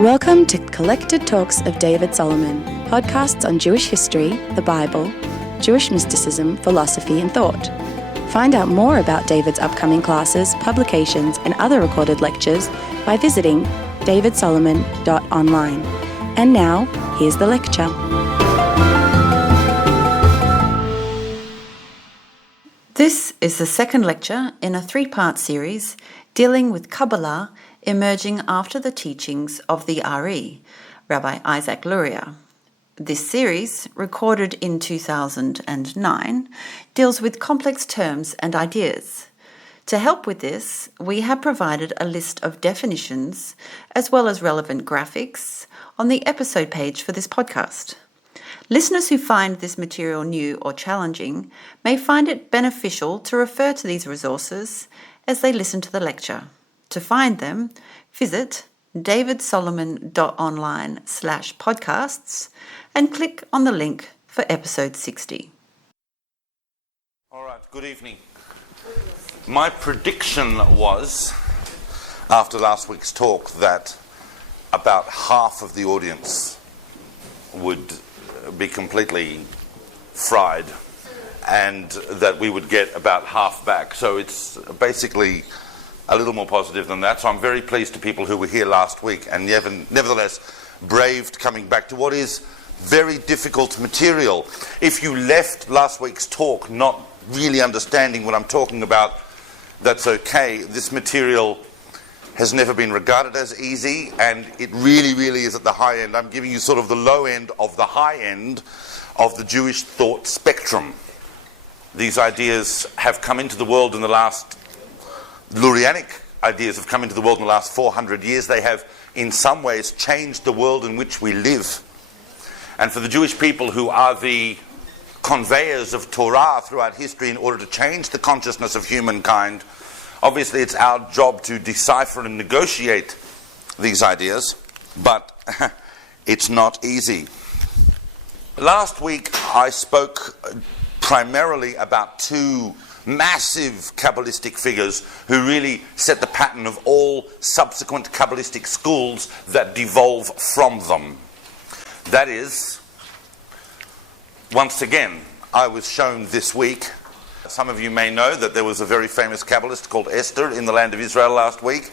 Welcome to Collected Talks of David Solomon, podcasts on Jewish history, the Bible, Jewish mysticism, philosophy, and thought. Find out more about David's upcoming classes, publications, and other recorded lectures by visiting davidsolomon.online. And now, here's the lecture. This is the second lecture in a three-part series dealing with Kabbalah emerging after the teachings of the Ari, Rabbi Isaac Luria. This series, recorded in 2009, deals with complex terms and ideas. To help with this, we have provided a list of definitions as well as relevant graphics on the episode page for this podcast. Listeners who find this material new or challenging may find it beneficial to refer to these resources as they listen to the lecture. To find them, visit davidsolomon.online/podcasts and click on the link for episode 60. All right, good evening. My prediction was, after last week's talk, that about half of the audience would be completely fried and that we would get about half back. So it's basically a little more positive than that. So I'm very pleased to people who were here last week and nevertheless braved coming back to what is very difficult material. If you left last week's talk not really understanding what I'm talking about, that's okay. This material has never been regarded as easy, and it really, really is at the high end. I'm giving you sort of the low end of the high end of the Jewish thought spectrum. These ideas have come into the world in the last Lurianic ideas have come into the world in the last 400 years. They have, in some ways, changed the world in which we live. And for the Jewish people who are the conveyors of Torah throughout history in order to change the consciousness of humankind, obviously it's our job to decipher and negotiate these ideas, but it's not easy. Last week I spoke primarily about two massive kabbalistic figures who really set the pattern of all subsequent kabbalistic schools that devolve from them. That is, once again, I was shown this week. Some of you may know that there was a very famous Kabbalist called Esther in the land of Israel last week.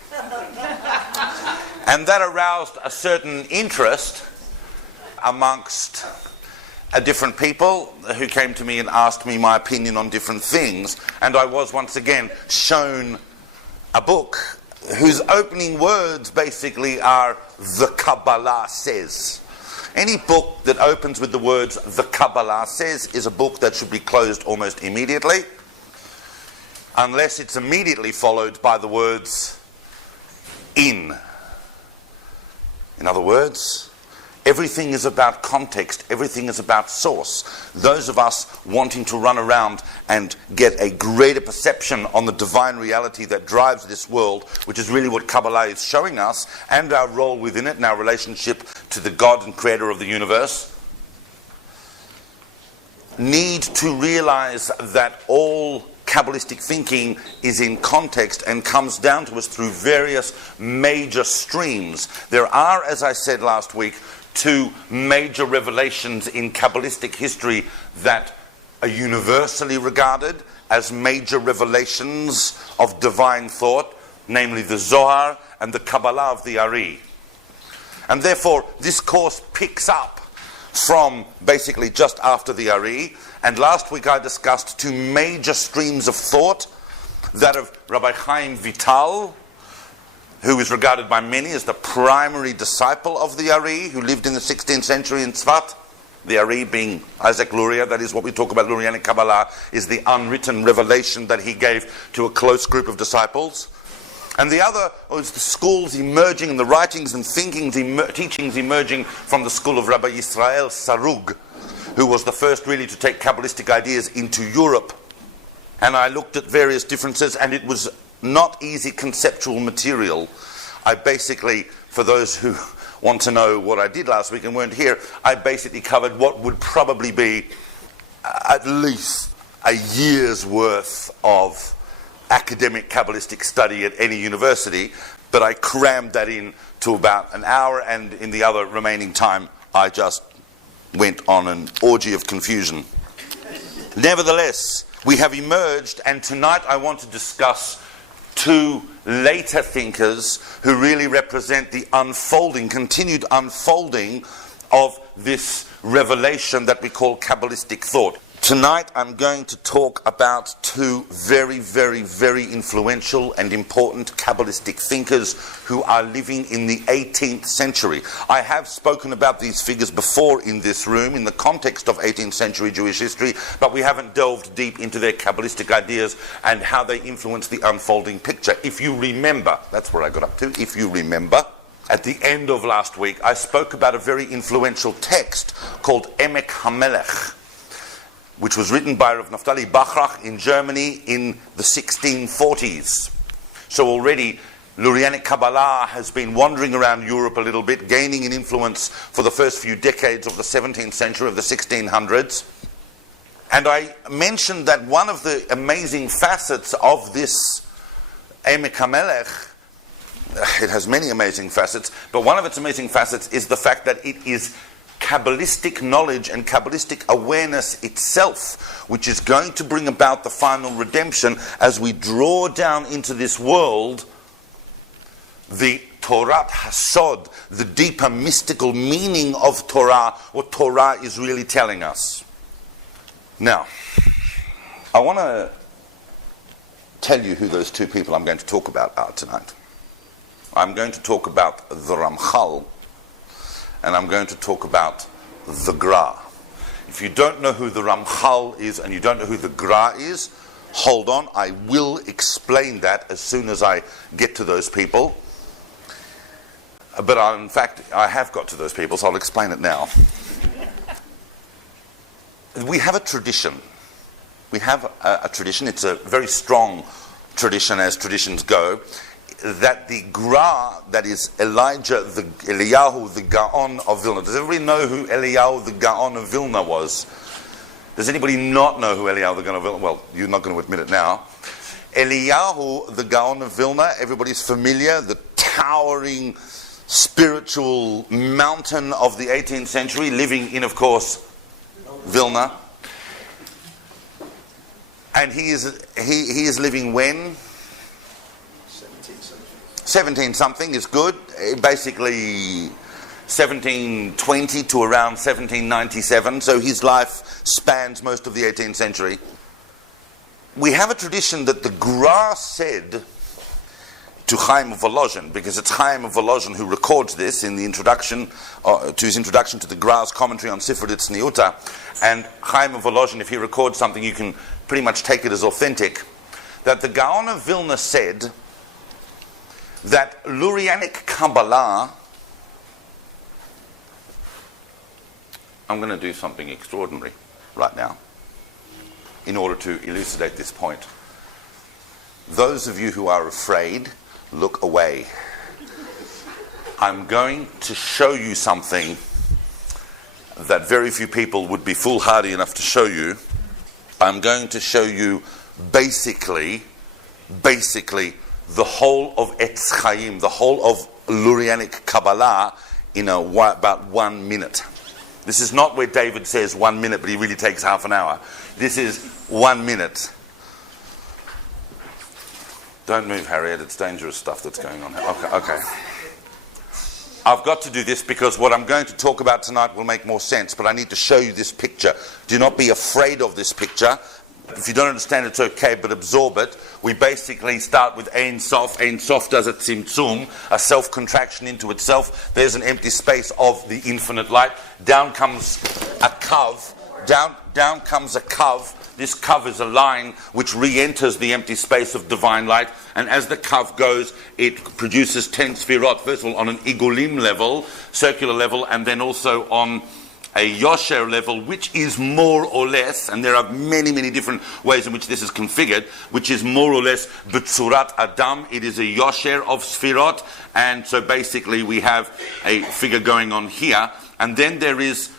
And that aroused a certain interest amongst different people who came to me and asked me my opinion on different things. And I was once again shown a book whose opening words basically are, "The Kabbalah says." Any book that opens with the words "The Kabbalah says" is a book that should be closed almost immediately, unless it's immediately followed by the words "in." In other words, everything is about context, everything is about source. Those of us wanting to run around and get a greater perception on the divine reality that drives this world, which is really what Kabbalah is showing us, and our role within it and our relationship to the God and creator of the universe, need to realize that all Kabbalistic thinking is in context and comes down to us through various major streams. There are, as I said last week, two major revelations in Kabbalistic history that are universally regarded as major revelations of divine thought, namely the Zohar and the Kabbalah of the Ari. And therefore, this course picks up from basically just after the Ari. And last week I discussed two major streams of thought, that of Rabbi Chaim Vital, who is regarded by many as the primary disciple of the Ari, who lived in the 16th century in Tzfat. The Ari being Isaac Luria, that is what we talk about Lurianic Kabbalah, is the unwritten revelation that he gave to a close group of disciples. And the other was the schools emerging, and the writings and teachings emerging from the school of Rabbi Yisrael Sarug, who was the first really to take Kabbalistic ideas into Europe. And I looked at various differences, and it was not easy conceptual material. I basically, for those who want to know what I did last week and weren't here, I basically covered what would probably be at least a year's worth of academic Kabbalistic study at any university, but I crammed that in to about an hour, and in the other remaining time, I just went on an orgy of confusion. Nevertheless, we have emerged, and tonight I want to discuss two later thinkers who really represent the continued unfolding of this revelation that we call Kabbalistic thought. Tonight I'm going to talk about two very, very, very influential and important Kabbalistic thinkers who are living in the 18th century. I have spoken about these figures before in this room in the context of 18th century Jewish history, but we haven't delved deep into their Kabbalistic ideas and how they influence the unfolding picture. If you remember, that's where I got up to, if you remember, at the end of last week I spoke about a very influential text called Emek HaMelech, which was written by Rav Naftali Bachrach in Germany in the 1640s. So already Lurianic Kabbalah has been wandering around Europe a little bit, gaining in influence for the first few decades of the 17th century, of the 1600s. And I mentioned that one of the amazing facets of this Emek HaMelech, it has many amazing facets, but one of its amazing facets is the fact that it is Kabbalistic knowledge and Kabbalistic awareness itself, which is going to bring about the final redemption as we draw down into this world the Torah Hasod, the deeper mystical meaning of Torah, what Torah is really telling us. Now, I want to tell you who those two people I'm going to talk about are tonight. I'm going to talk about the Ramchal, and I'm going to talk about the Gra. If you don't know who the Ramchal is and you don't know who the Gra is, hold on, I will explain that as soon as I get to those people. But in fact, I have got to those people, so I'll explain it now. We have a tradition. We have a tradition, it's a very strong tradition as traditions go, that the Gra, that is Eliyahu the Gaon of Vilna. Does everybody know who Eliyahu the Gaon of Vilna was? Does anybody not know who Eliyahu the Gaon of Vilna? Well, you're not going to admit it now. Eliyahu the Gaon of Vilna, everybody's familiar, the towering spiritual mountain of the 18th century, living in, of course, Vilna. And he is living when? 17 something is good, basically 1720 to around 1797, so his life spans most of the 18th century. We have a tradition that the Gra said to Chaim of Volozhin, because it's Chaim of Volozhin who records this in the introduction to his introduction to the Gra's commentary on Sifrei Tzniuta, and Chaim of Volozhin, if he records something, you can pretty much take it as authentic, that the Gaon of Vilna said that Lurianic Kabbalah, I'm going to do something extraordinary right now in order to elucidate this point. Those of you who are afraid, look away. I'm going to show you something that very few people would be foolhardy enough to show you. I'm going to show you basically the whole of Etz Chayim, the whole of Lurianic Kabbalah in about 1 minute. This is not where David says 1 minute, but he really takes half an hour. This is 1 minute. Don't move, Harriet. It's dangerous stuff that's going on. Okay. I've got to do this because what I'm going to talk about tonight will make more sense, but I need to show you this picture. Do not be afraid of this picture. If you don't understand, it's okay, but absorb it. We basically start with Ein Sof. Ein Sof does a tzimtzum, a self-contraction into itself. There's an empty space of the infinite light. Down comes a kav. Down comes a kav. This kav is a line which re-enters the empty space of divine light. And as the kav goes, it produces 10 sfirot. First of all, on an igulim level, circular level, and then also on a yosher level, which is more or less, and there are many, many different ways in which this is configured, which is more or less b'tzurat Adam. It is a yosher of sfirot, and so basically we have a figure going on here, and then there is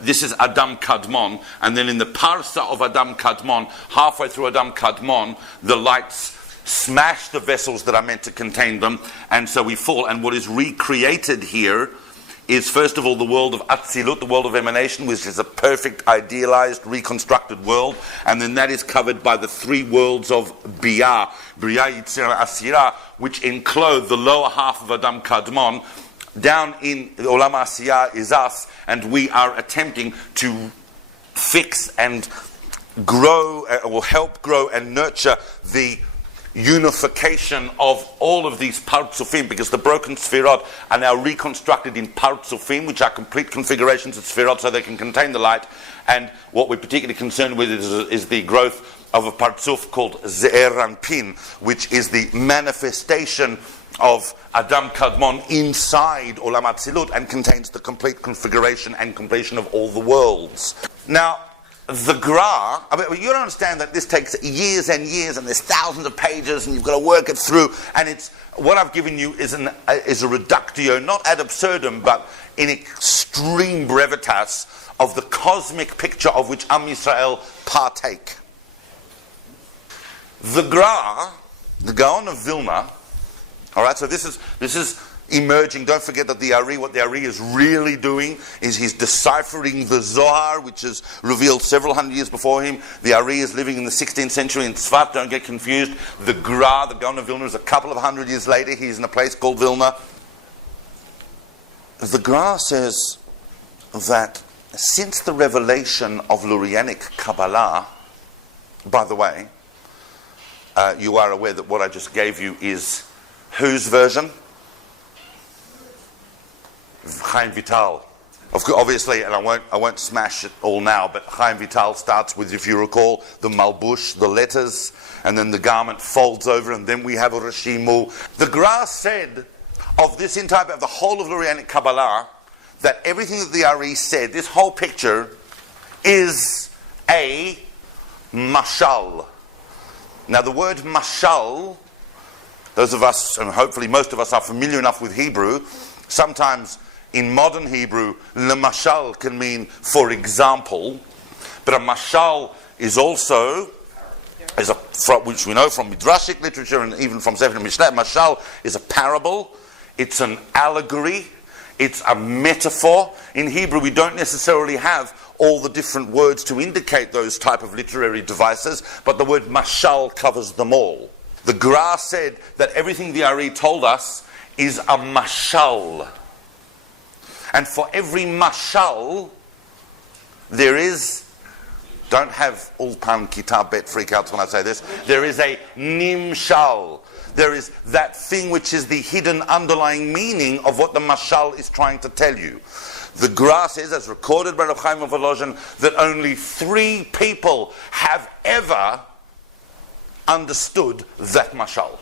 this is Adam Kadmon, and then in the parsa of Adam Kadmon, halfway through Adam Kadmon, the lights smash the vessels that are meant to contain them, and so we fall. And what is recreated here is, first of all, the world of Atzilut, the world of emanation, which is a perfect, idealized, reconstructed world, and then that is covered by the three worlds of Biyah, Yitzira, Asira, which enclose the lower half of Adam Kadmon. Down in Olam Asiyah is us, and we are attempting to fix and grow, or help grow and nurture the unification of all of these partsufim, because the broken sphirot are now reconstructed in partsufim, which are complete configurations of sphirot so they can contain the light. And what we're particularly concerned with is the growth of a partsuf called Ze'er Anpin, which is the manifestation of Adam Kadmon inside Olam Atzilut and contains the complete configuration and completion of all the worlds. Now, the Gra, you don't understand that this takes years and years, and there's thousands of pages, and you've got to work it through. And it's what I've given you is a reductio, not ad absurdum, but in extreme brevitas of the cosmic picture of which Am Yisrael partake. The Gra, the Gaon of Vilna. All right, so this is emerging. Don't forget that what the Ari is really doing is he's deciphering the Zohar, which is revealed several hundred years before him. The Ari is living in the 16th century in Tzfat, don't get confused. The Gra, the Gaon of Vilna, is a couple of hundred years later. He's in a place called Vilna. The Gra says that since the revelation of Lurianic Kabbalah, by the way, you are aware that what I just gave you is whose version? Chaim Vital. Obviously, and I won't smash it all now, but Chaim Vital starts with, if you recall, the Malbush, the letters, and then the garment folds over, and then we have a Rashimu. The Gra said of this entire, of the whole of Lurianic Kabbalah, that everything that the Ari said, this whole picture, is a mashal. Now the word mashal, those of us, and hopefully most of us, are familiar enough with Hebrew. Sometimes in modern Hebrew, mashal can mean for example, but a mashal is also, which we know from Midrashic literature and even from Sefer Mishnah, mashal is a parable, it's an allegory, it's a metaphor. In Hebrew, we don't necessarily have all the different words to indicate those type of literary devices, but the word mashal covers them all. The Gra said that everything the Ari told us is a mashal. And for every mashal, there is, don't have ulpan kitab bet freakouts when I say this, there is a nimshal. There is that thing which is the hidden underlying meaning of what the mashal is trying to tell you. The Gra says, as recorded by Rabbi Chaim of Volozhin, that only 3 people have ever understood that mashal.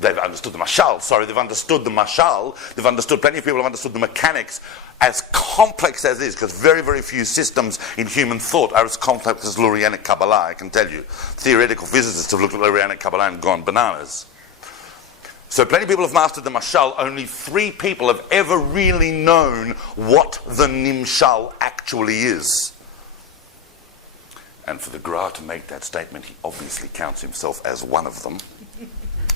They've understood the mashal, they've understood the mashal, they've understood, plenty of people have understood the mechanics, as complex as it is, because very, very few systems in human thought are as complex as Lurianic Kabbalah, I can tell you. Theoretical physicists have looked at Lurianic Kabbalah and gone bananas. So plenty of people have mastered the mashal, only 3 people have ever really known what the nimshal actually is. And for the Gra to make that statement, he obviously counts himself as one of them.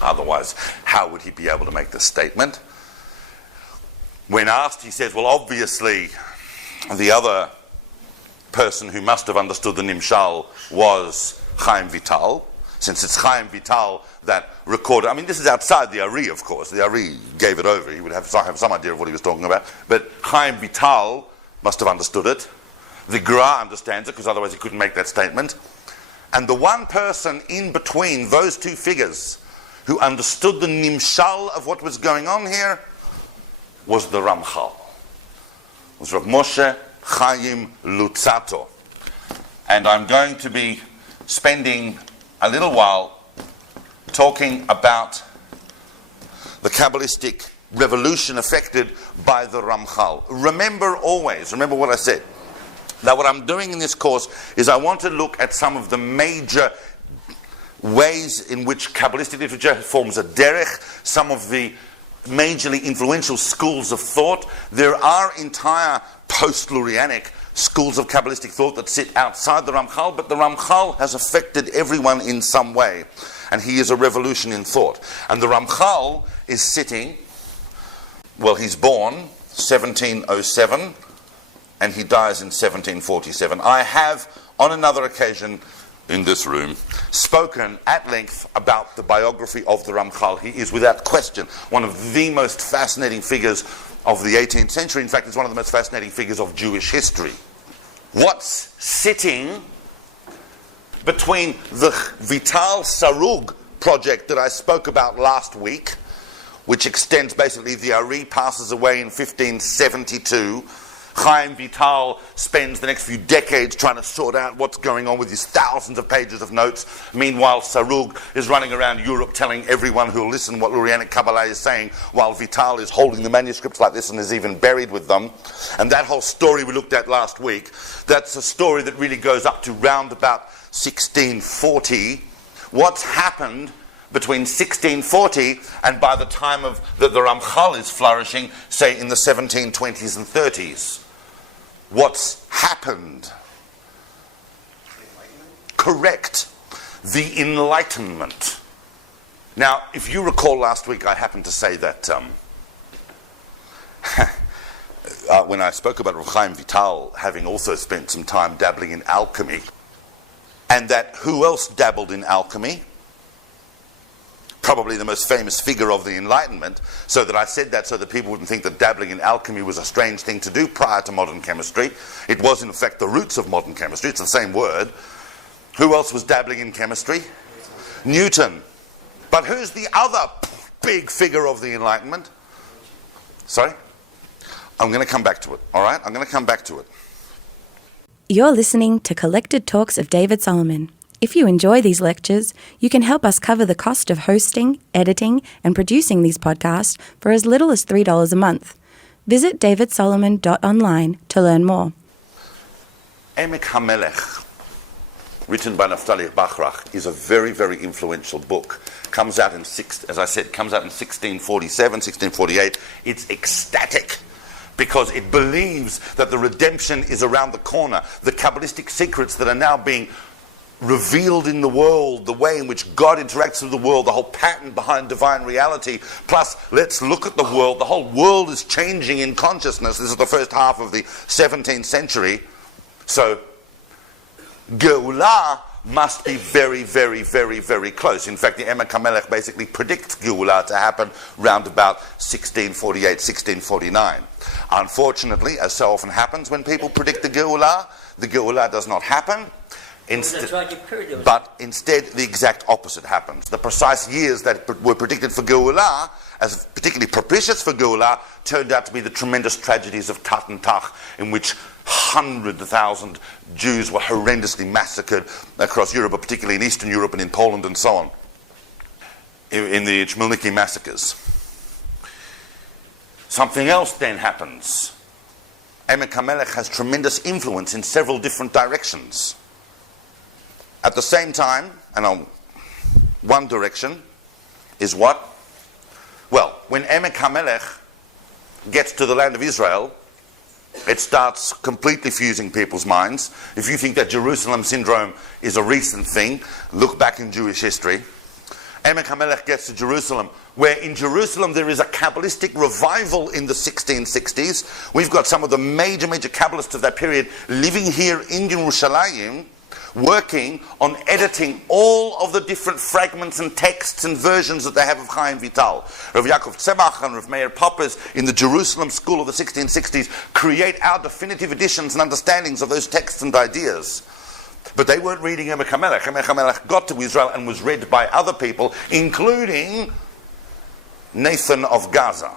Otherwise, how would he be able to make this statement? When asked, he says, well, obviously, the other person who must have understood the Nimshal was Chaim Vital, since it's Chaim Vital that recorded. I mean, this is outside the Ari, of course. The Ari gave it over. He would have some idea of what he was talking about. But Chaim Vital must have understood it. The Gra understands it, because otherwise he couldn't make that statement. And the one person in between those 2 figures who understood the nimshal of what was going on here was the Ramchal. It was Rav Moshe Chaim Luzzatto. And I'm going to be spending a little while talking about the kabbalistic revolution affected by the Ramchal. Remember what I said. Now what I'm doing in this course is I want to look at some of the major ways in which Kabbalistic literature forms a derech, some of the majorly influential schools of thought. There are entire post-Lurianic schools of Kabbalistic thought that sit outside the Ramchal, but the Ramchal has affected everyone in some way. and he is a revolution in thought. And the Ramchal is sitting, well, he's born 1707, and he dies in 1747. I have, on another occasion in this room, spoken at length about the biography of the Ramchal. He is, without question, one of the most fascinating figures of the 18th century. In fact, it's one of the most fascinating figures of Jewish history. What's sitting between the Vital Sarug project that I spoke about last week, which extends basically, the Ari passes away in 1572. Chaim Vital spends the next few decades trying to sort out what's going on with his thousands of pages of notes. Meanwhile, Sarug is running around Europe telling everyone who'll listen what Lurianic Kabbalah is saying, while Vital is holding the manuscripts like this and is even buried with them. And that whole story we looked at last week, that's a story that really goes up to round about 1640. What's happened between 1640 and by the time of the Ramchal is flourishing, say in the 1720s and 30s. What's happened? Correct. The Enlightenment. Now, if you recall last week, I happened to say that when I spoke about Chaim Vital having also spent some time dabbling in alchemy, and that who else dabbled in alchemy? Probably the most famous figure of the Enlightenment, so that I said that so that people wouldn't think that dabbling in alchemy was a strange thing to do prior to modern chemistry. It was in fact the roots of modern chemistry, it's the same word. Who else was dabbling in chemistry? Newton. But who's the other big figure of the Enlightenment? Sorry? I'm going to come back to it, alright? I'm going to come back to it. You're listening to Collected Talks of David Solomon. If you enjoy these lectures, you can help us cover the cost of hosting, editing, and producing these podcasts for as little as $3 a month. Visit davidsolomon.online to learn more. Emek HaMelech, written by Naftali Bachrach, is a very, very influential book. Comes out in 1647, 1648. It's ecstatic, because it believes that the redemption is around the corner. The kabbalistic secrets that are now being revealed in the world, the way in which God interacts with the world, the whole pattern behind divine reality. Plus, let's look at the world. The whole world is changing in consciousness. This is the first half of the 17th century. So, GEULA must be very, very, very, very close. In fact, the Emek HaMelech basically predicts GEULA to happen round about 1648, 1649. Unfortunately, as so often happens when people predict the GEULA does not happen. But instead, the exact opposite happens. The precise years that were predicted for GEULA, as particularly propitious for GEULA, turned out to be the tremendous tragedies of Tat and Tach, in which 100,000 Jews were horrendously massacred across Europe, particularly in Eastern Europe and in Poland and so on, in the Chmielnicki massacres. Something else then happens. Emek HaMelech has tremendous influence in several different directions. At the same time, and one direction is what? Well, when Emek HaMelech gets to the land of Israel, it starts completely fusing people's minds. If you think that Jerusalem syndrome is a recent thing, look back in Jewish history. Emek HaMelech gets to Jerusalem, where in Jerusalem there is a kabbalistic revival in the 1660s. We've got some of the major Kabbalists of that period living here in Yerushalayim, working on editing all of the different fragments and texts and versions that they have of Chaim Vital. Rav Yaakov Tzemach and Rav Meir Poppers in the Jerusalem school of the 1660s create our definitive editions and understandings of those texts and ideas. But they weren't reading Emek HaMelech. Emek HaMelech got to Israel and was read by other people, including Nathan of Gaza.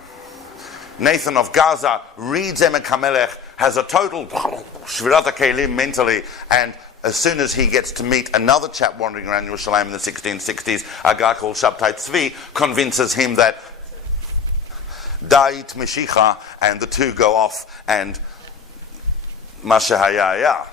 Nathan of Gaza reads Emek HaMelech, has a total shvirat kelim mentally, and as soon as he gets to meet another chap wandering around Yerushalayim in the 1660s, a guy called Shabtai Tzvi, convinces him that Dait Meshicha, and the two go off and Mashahaya.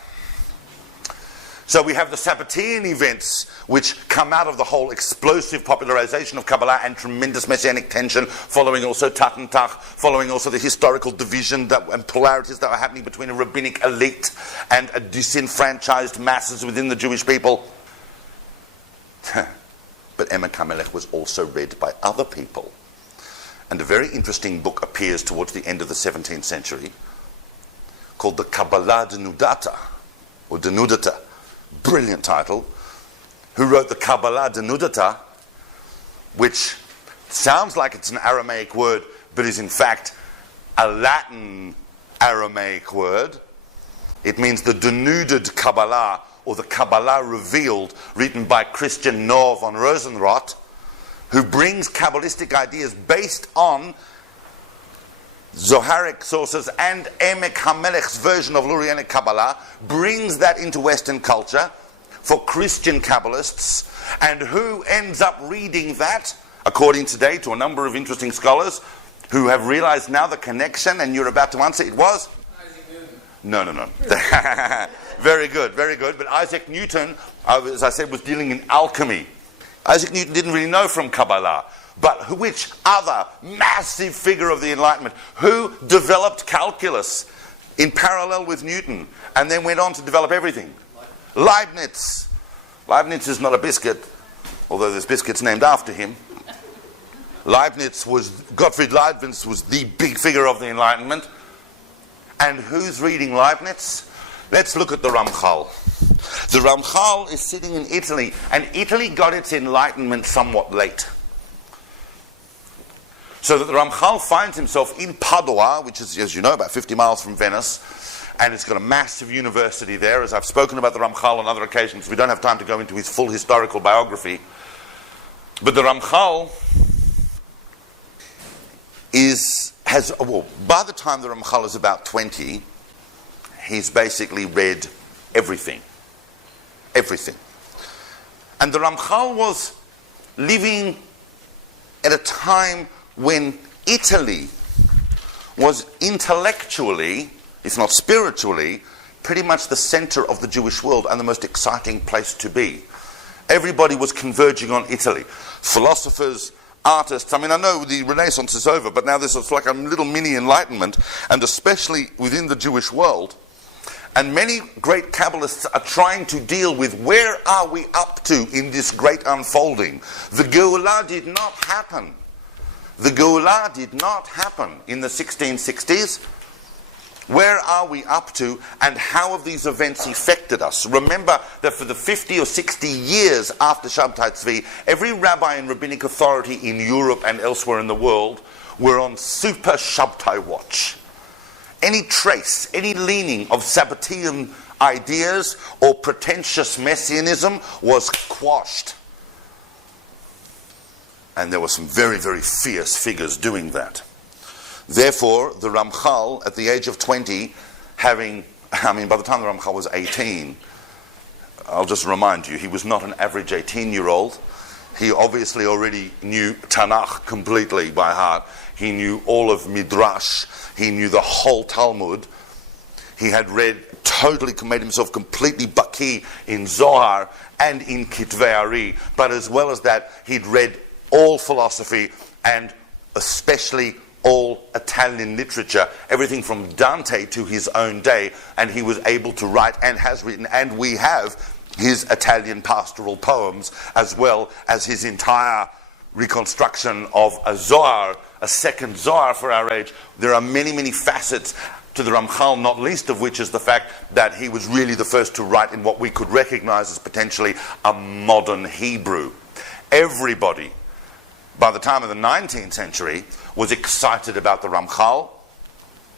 So we have the Sabbatean events which come out of the whole explosive popularization of Kabbalah and tremendous messianic tension, following also Tat and Tach, following also the historical division and polarities that were happening between a rabbinic elite and a disenfranchised masses within the Jewish people. But but Emek HaMelech was also read by other people. And a very interesting book appears towards the end of the 17th century called the Kabbalah Denudata, or Denudata, brilliant title. Who wrote the Kabbalah Denudata, which sounds like it's an Aramaic word, but is in fact a Latin Aramaic word. It means the denuded Kabbalah, or the Kabbalah revealed, written by Christian Noah von Rosenroth, who brings kabbalistic ideas based on Zoharic sources and Emek HaMelech's version of Lurianic Kabbalah, brings that into Western culture for Christian Kabbalists, and who ends up reading that, according today to a number of interesting scholars who have realized now the connection, and you're about to answer, it was? Isaac Newton. No. Very good. But Isaac Newton, as I said, was dealing in alchemy. Isaac Newton didn't really know from Kabbalah, but which other massive figure of the Enlightenment, who developed calculus in parallel with Newton, and then went on to develop everything? Leibniz. Leibniz is not a biscuit, although there's biscuits named after him. Gottfried Leibniz was the big figure of the Enlightenment. And who's reading Leibniz? Let's look at the Ramchal. The Ramchal is sitting in Italy, and Italy got its Enlightenment somewhat late. So that the Ramchal finds himself in Padua, which is, as you know, about 50 miles from Venice, and it's got a massive university there. As I've spoken about the Ramchal on other occasions, we don't have time to go into his full historical biography. But the Ramchal by the time the Ramchal is about 20, he's basically read everything. Everything. And the Ramchal was living at a time when Italy was intellectually, if not spiritually, pretty much the center of the Jewish world and the most exciting place to be. Everybody was converging on Italy. Philosophers, artists. I mean, I know the Renaissance is over, but now there's like a little mini Enlightenment, and especially within the Jewish world. And many great Kabbalists are trying to deal with where are we up to in this great unfolding. The GEULA did not happen. The GEULA did not happen in the 1660s. Where are we up to, and how have these events affected us? Remember that for the 50 or 60 years after Shabtai Tzvi, every rabbi and rabbinic authority in Europe and elsewhere in the world were on super Shabtai watch. Any trace, any leaning of Sabbatean ideas or pretentious messianism was quashed. And there were some very, very fierce figures doing that. Therefore, the Ramchal, at the age of 20, by the time the Ramchal was 18, I'll just remind you, he was not an average 18-year-old. He obviously already knew Tanakh completely by heart. He knew all of Midrash. He knew the whole Talmud. He had made himself completely baki in Zohar and in Kitvei Ari. But as well as that, he'd read all philosophy, and especially all Italian literature, everything from Dante to his own day, and he was able to write and has written, and we have his Italian pastoral poems, as well as his entire reconstruction of a Zohar, a second Zohar for our age. There are many, many facets to the Ramchal, not least of which is the fact that he was really the first to write in what we could recognize as potentially a modern Hebrew. Everybody, by the time of the 19th century, was excited about the Ramchal.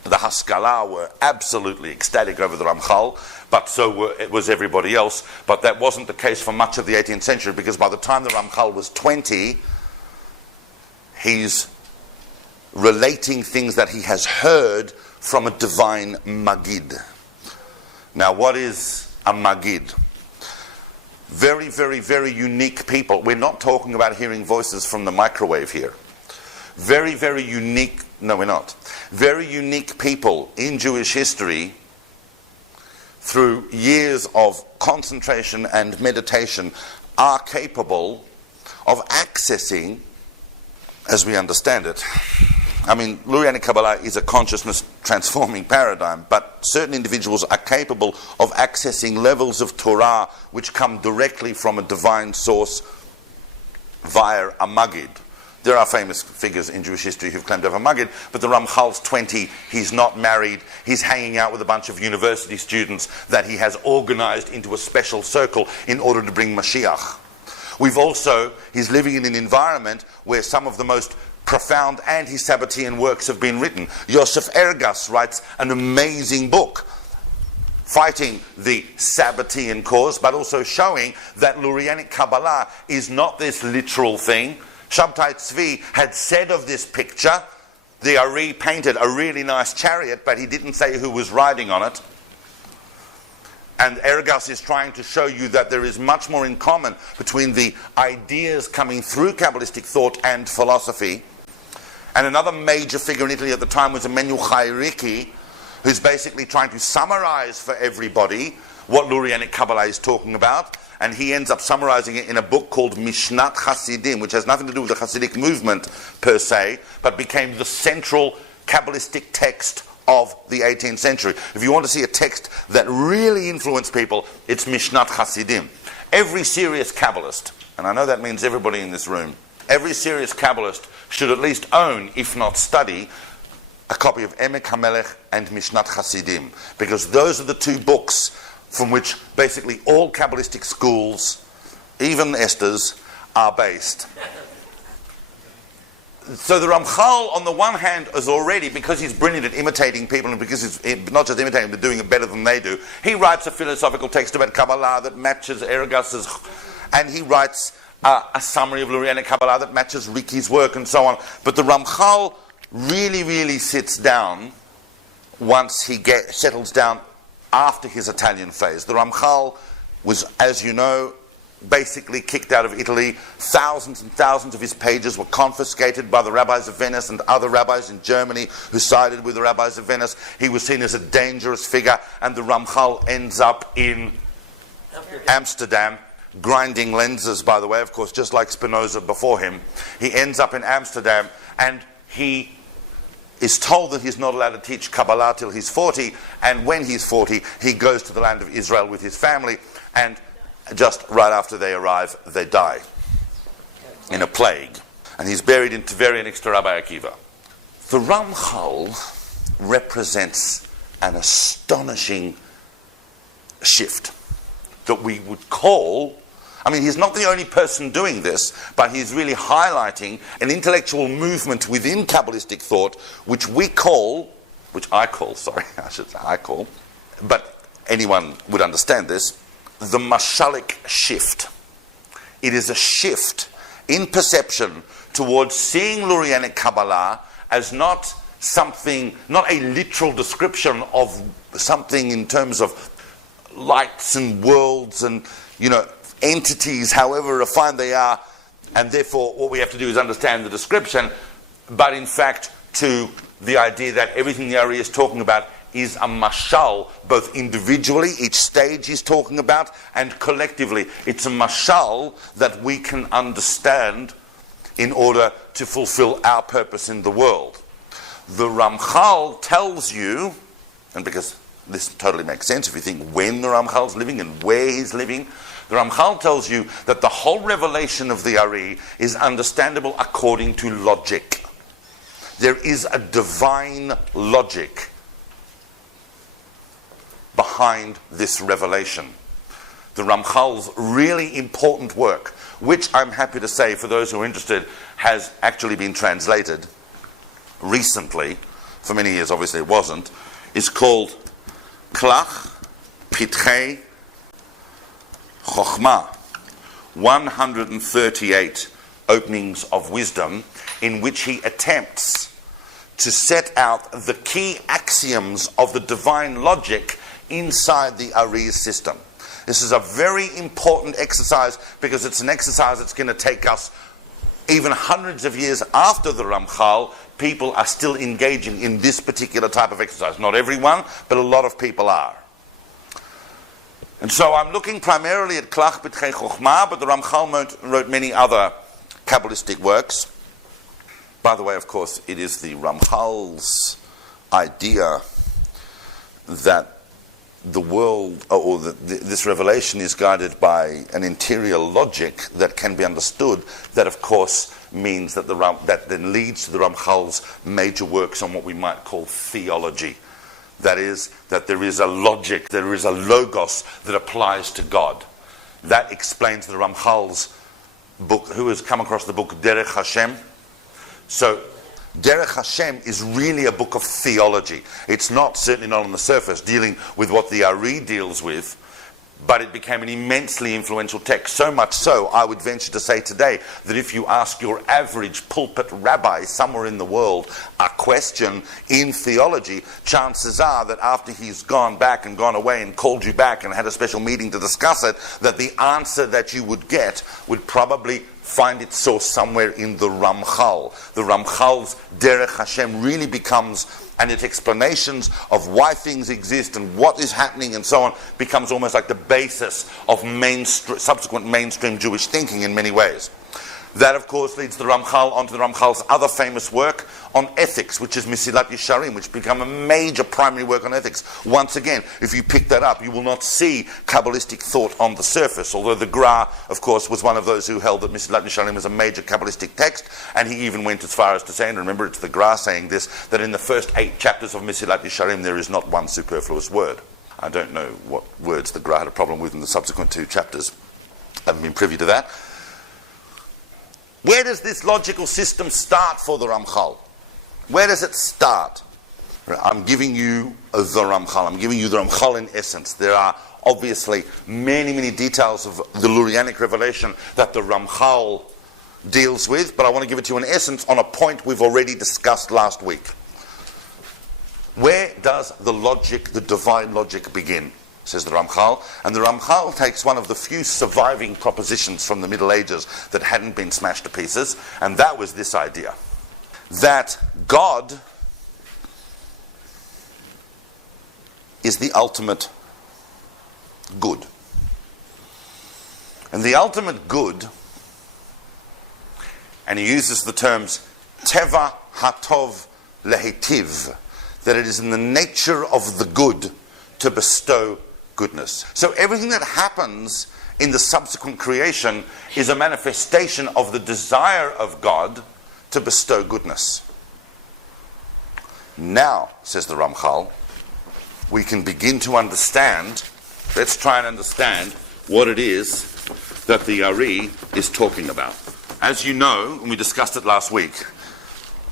The Haskalah were absolutely ecstatic over the Ramchal, but so was everybody else. But that wasn't the case for much of the 18th century, because by the time the Ramchal was 20, he's relating things that he has heard from a divine Magid. Now, what is a Magid? Very, very, very unique people. We're not talking about hearing voices from the microwave here. Very, very unique, no we're not, very unique people in Jewish history, through years of concentration and meditation, are capable of accessing, as we understand it, I mean, Lurianic Kabbalah is a consciousness transforming paradigm, but certain individuals are capable of accessing levels of Torah which come directly from a divine source via a Maggid. There are famous figures in Jewish history who've claimed to have a Maggid, but the Ramchal's 20, he's not married, he's hanging out with a bunch of university students that he has organized into a special circle in order to bring Mashiach. He's living in an environment where some of the most profound anti-Sabbatean works have been written. Yosef Ergas writes an amazing book fighting the Sabbatean cause, but also showing that Lurianic Kabbalah is not this literal thing. Shabtai Tzvi had said of this picture, the Ari painted a really nice chariot, but he didn't say who was riding on it. And Ergas is trying to show you that there is much more in common between the ideas coming through Kabbalistic thought and philosophy. And another major figure in Italy at the time was Emmanuel Chayriki, who's basically trying to summarize for everybody what Lurianic Kabbalah is talking about. And he ends up summarizing it in a book called Mishnat Hasidim, which has nothing to do with the Hasidic movement per se, but became the central Kabbalistic text of the 18th century. If you want to see a text that really influenced people, it's Mishnat Hasidim. Every serious Kabbalist, and I know that means everybody in this room, every serious Kabbalist should at least own, if not study, a copy of Emek HaMelech and Mishnat Hasidim, because those are the two books from which basically all Kabbalistic schools, even Esther's, are based. So the Ramchal, on the one hand, is already, because he's brilliant at imitating people, and because he's not just imitating them, but doing it better than they do, he writes a philosophical text about Kabbalah that matches Ergas's, and he writes a summary of Lurianic Kabbalah that matches Riki's work and so on. But the Ramchal really, really sits down once he settles down after his Italian phase. The Ramchal was, as you know, basically kicked out of Italy. Thousands and thousands of his pages were confiscated by the rabbis of Venice and other rabbis in Germany who sided with the rabbis of Venice. He was seen as a dangerous figure, and the Ramchal ends up in Amsterdam, grinding lenses, by the way, of course, just like Spinoza before him. He ends up in Amsterdam, and he is told that he's not allowed to teach Kabbalah till he's 40, and when he's 40, he goes to the land of Israel with his family, and just right after they arrive, they die in a plague. And he's buried in Tveria next to Rabbi Akiva. The Ramchal represents an astonishing shift that we would call, I mean, he's not the only person doing this, but he's really highlighting an intellectual movement within Kabbalistic thought, which I call, but anyone would understand this, the mashalik shift. It is a shift in perception towards seeing Lurianic Kabbalah as not a literal description of something in terms of lights and worlds and, entities, however refined they are, and therefore what we have to do is understand the description, but in fact to the idea that everything the Ari is talking about is a mashal, both individually, each stage he's talking about, and collectively. It's a mashal that we can understand in order to fulfill our purpose in the world. The Ramchal tells you, and because this totally makes sense if you think when the Ramchal's living and where he's living, the Ramchal tells you that the whole revelation of the Ari is understandable according to logic. There is a divine logic behind this revelation. The Ramchal's really important work, which I'm happy to say, for those who are interested, has actually been translated recently. For many years, obviously, it wasn't. Is called Klach Pitchei Chochmah, 138 openings of wisdom, in which he attempts to set out the key axioms of the divine logic inside the Ari's system. This is a very important exercise because it's an exercise that's going to take us even hundreds of years after the Ramchal. People are still engaging in this particular type of exercise. Not everyone, but a lot of people are. And so I'm looking primarily at Klach B'tchei Chochmah, but the Ramchal wrote many other Kabbalistic works. By the way, of course, it is the Ramchal's idea that the world, or this revelation is guided by an interior logic that can be understood, that of course means that that then leads to the Ramchal's major works on what we might call theology. That is, that there is a logic, there is a logos that applies to God. That explains the Ramchal's book. Who has come across the book Derech Hashem? So Derech Hashem is really a book of theology. It's not, certainly not on the surface, dealing with what the Ari deals with, but it became an immensely influential text. So much so, I would venture to say today, that if you ask your average pulpit rabbi somewhere in the world a question in theology, chances are that after he's gone back and gone away and called you back and had a special meeting to discuss it, that the answer that you would get would probably find its source somewhere in the Ramchal. The Ramchal's Derech Hashem really becomes, and its explanations of why things exist and what is happening and so on, becomes almost like the basis of subsequent mainstream Jewish thinking in many ways. That, of course, leads the Ramchal onto the Ramchal's other famous work on ethics, which is Mesilat Yesharim, which became a major primary work on ethics. Once again, if you pick that up, you will not see Kabbalistic thought on the surface, although the Gra, of course, was one of those who held that Mesilat Yesharim was a major Kabbalistic text, and he even went as far as to say, and remember it's the Gra saying this, that in the first 8 chapters of Mesilat Yesharim there is not one superfluous word. I don't know what words the Gra had a problem with in the subsequent 2 chapters. I haven't been privy to that. Where does this logical system start for the Ramchal? Where does it start? I'm giving you the Ramchal. I'm giving you the Ramchal in essence. There are obviously many, many details of the Lurianic revelation that the Ramchal deals with, but I want to give it to you in essence on a point we've already discussed last week. Where does the logic, the divine logic, begin? Says the Ramchal, and the Ramchal takes one of the few surviving propositions from the Middle Ages that hadn't been smashed to pieces, and that was this idea, that God is the ultimate good. And the ultimate good, and he uses the terms teva hatov lehitiv, that it is in the nature of the good to bestow goodness. So everything that happens in the subsequent creation is a manifestation of the desire of God to bestow goodness. Now, says the Ramchal, we can begin to understand, let's try and understand what it is that the Ari is talking about. As you know, and we discussed it last week,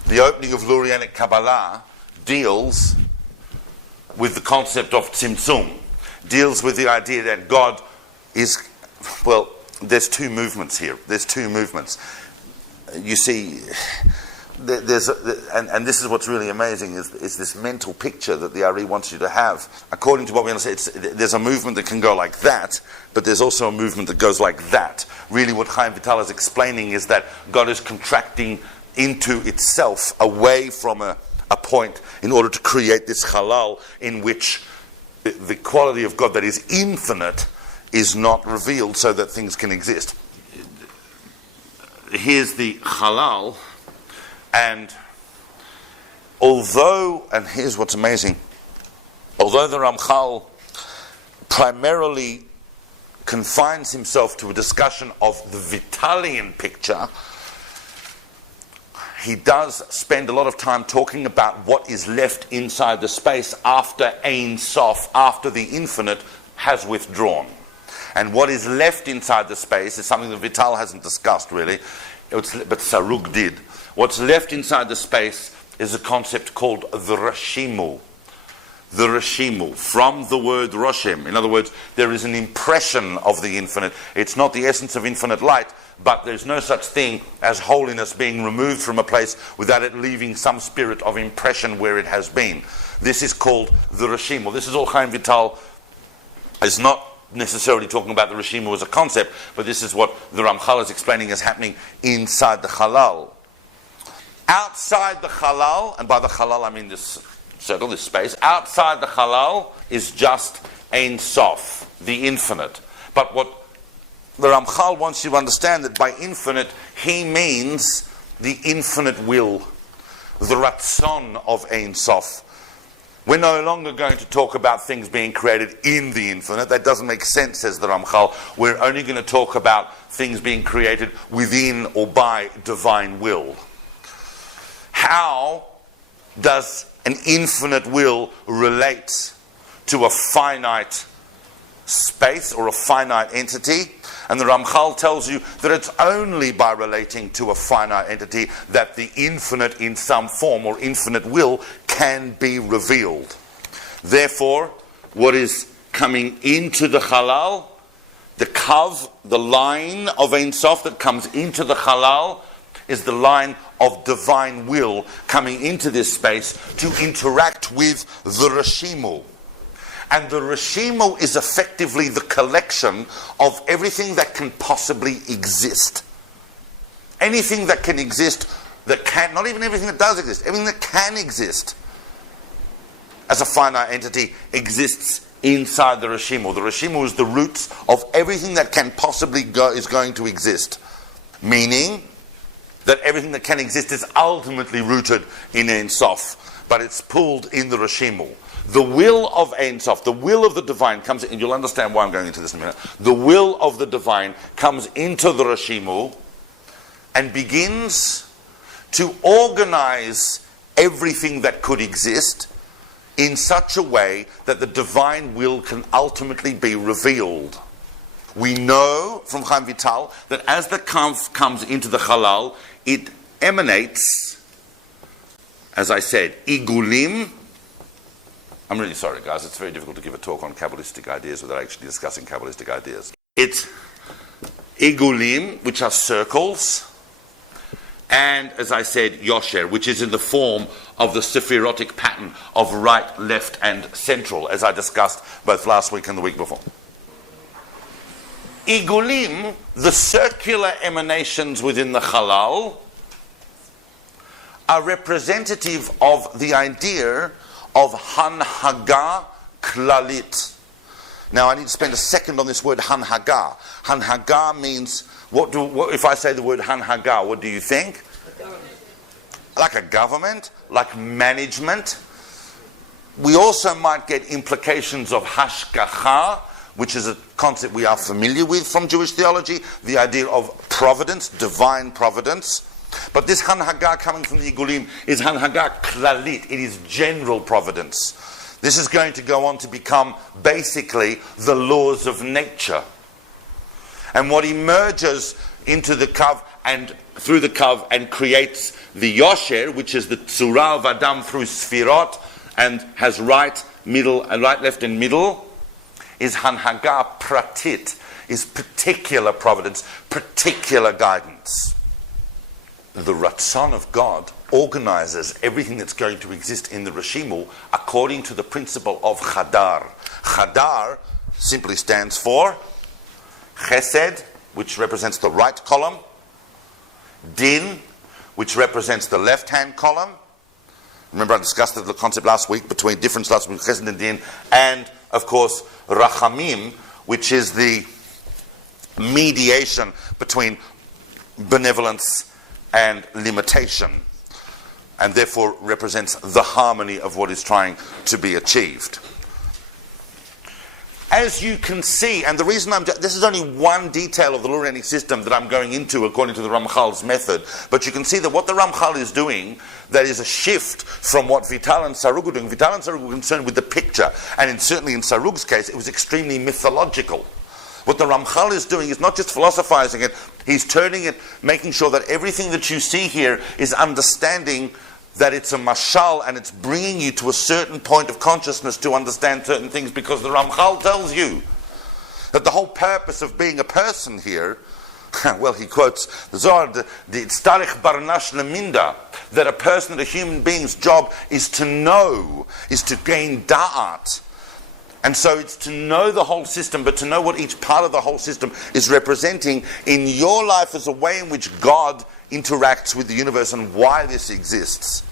the opening of Lurianic Kabbalah deals with the concept of tzimtzum, deals with the idea that God is, well, there's 2 movements here. There's 2 movements. You see, and this is what's really amazing, is this mental picture that the Ari wants you to have. According to what we understand, there's a movement that can go like that, but there's also a movement that goes like that. Really what Chaim Vital is explaining is that God is contracting into itself, away from a point, in order to create this halal in which the quality of God that is infinite is not revealed so that things can exist. Here's the halal, and and here's what's amazing, although the Ramchal primarily confines himself to a discussion of the Vitalian picture, he does spend a lot of time talking about what is left inside the space after Ein Sof, after the infinite has withdrawn. And what is left inside the space is something that Vital hasn't discussed really, but Sarug did. What's left inside the space is a concept called the Rashimu. The Rashimu, from the word Roshem. In other words, there is an impression of the infinite. It's not the essence of infinite light, but there's no such thing as holiness being removed from a place without it leaving some spirit of impression where it has been. This is called the Rashimu. This is all Chaim Vital is not necessarily talking about the Rashimu as a concept, but this is what the Ramchal is explaining as happening inside the Halal. Outside the Halal, and by the Halal I mean this circle, this space, outside the Halal is just Ein Sof, the infinite. But what the Ramchal wants you to understand, that by infinite he means the infinite will, the Ratzon of Ein Sof. We're no longer going to talk about things being created in the infinite. That doesn't make sense, says the Ramchal. We're only going to talk about things being created within or by divine will. How does an infinite will relate to a finite space or a finite entity? And the Ramchal tells you that it's only by relating to a finite entity that the infinite in some form or infinite will can be revealed. Therefore, what is coming into the halal, the kav, the line of Ein Sof that comes into the halal, is the line of divine will coming into this space to interact with the Reshimu. And the Reshimu is effectively the collection of everything that can possibly exist. Anything that can exist, that can, not even everything that does exist, everything that can exist as a finite entity exists inside the Reshimu. The Reshimu is the roots of everything that can possibly is going to exist. Meaning that everything that can exist is ultimately rooted in Ein Sof, but it's pooled in the Reshimu. The will of Ein Sof, the will of the divine comes in, and you'll understand why I'm going into this in a minute. The will of the divine comes into the Reshimu and begins to organize everything that could exist in such a way that the divine will can ultimately be revealed. We know from Chaim Vital that as the kav comes into the halal, it emanates, as I said, igulim. I'm really sorry, guys. It's very difficult to give a talk on kabbalistic ideas without actually discussing kabbalistic ideas. It's igulim, which are circles, and, as I said, yosher, which is in the form of the sephirotic pattern of right, left, and central, as I discussed both last week and the week before. Igulim, the circular emanations within the halal, are representative of the idea of hanhaga klalit. Now I need to spend a second on this word hanhaga. Hanhaga means, what if I say the word hanhaga, what do you think? Like a government, like management. We also might get implications of hashgacha, which is a concept we are familiar with from Jewish theology, the idea of providence, divine providence. But this hanhaga coming from the Igulim is hanhaga klalit. It is general providence. This is going to go on to become basically the laws of nature. And what emerges into the kav and through the kav and creates the yosher, which is the tzura of Adam through sfirot and has right, middle, and right, left, and middle, is hanhaga pratit, is particular providence, particular guidance. The Ratzon of God organizes everything that's going to exist in the Reshimu according to the principle of Chadar. Chadar simply stands for Chesed, which represents the right column, Din, which represents the left-hand column. Remember I discussed the concept last week between difference between Chesed and Din, and of course Rachamim, which is the mediation between benevolence and limitation, and therefore represents the harmony of what is trying to be achieved. As you can see, and the reason this is only one detail of the Lurianic system that I'm going into according to the Ramchal's method, but you can see that what the Ramchal is doing, that is a shift from what Vital and Sarug were doing. Vital and Sarug were concerned with the picture, and certainly in Sarug's case, it was extremely mythological. What the Ramchal is doing is not just philosophizing it, he's turning it, making sure that everything that you see here is understanding that it's a mashal and it's bringing you to a certain point of consciousness to understand certain things, because the Ramchal tells you that the whole purpose of being a person here, well, he quotes the Zohar, the tzarich barnash leminda, that a person, that a human being's job is to know, is to gain da'at. And so it's to know the whole system, but to know what each part of the whole system is representing in your life as a way in which God interacts with the universe and why this exists.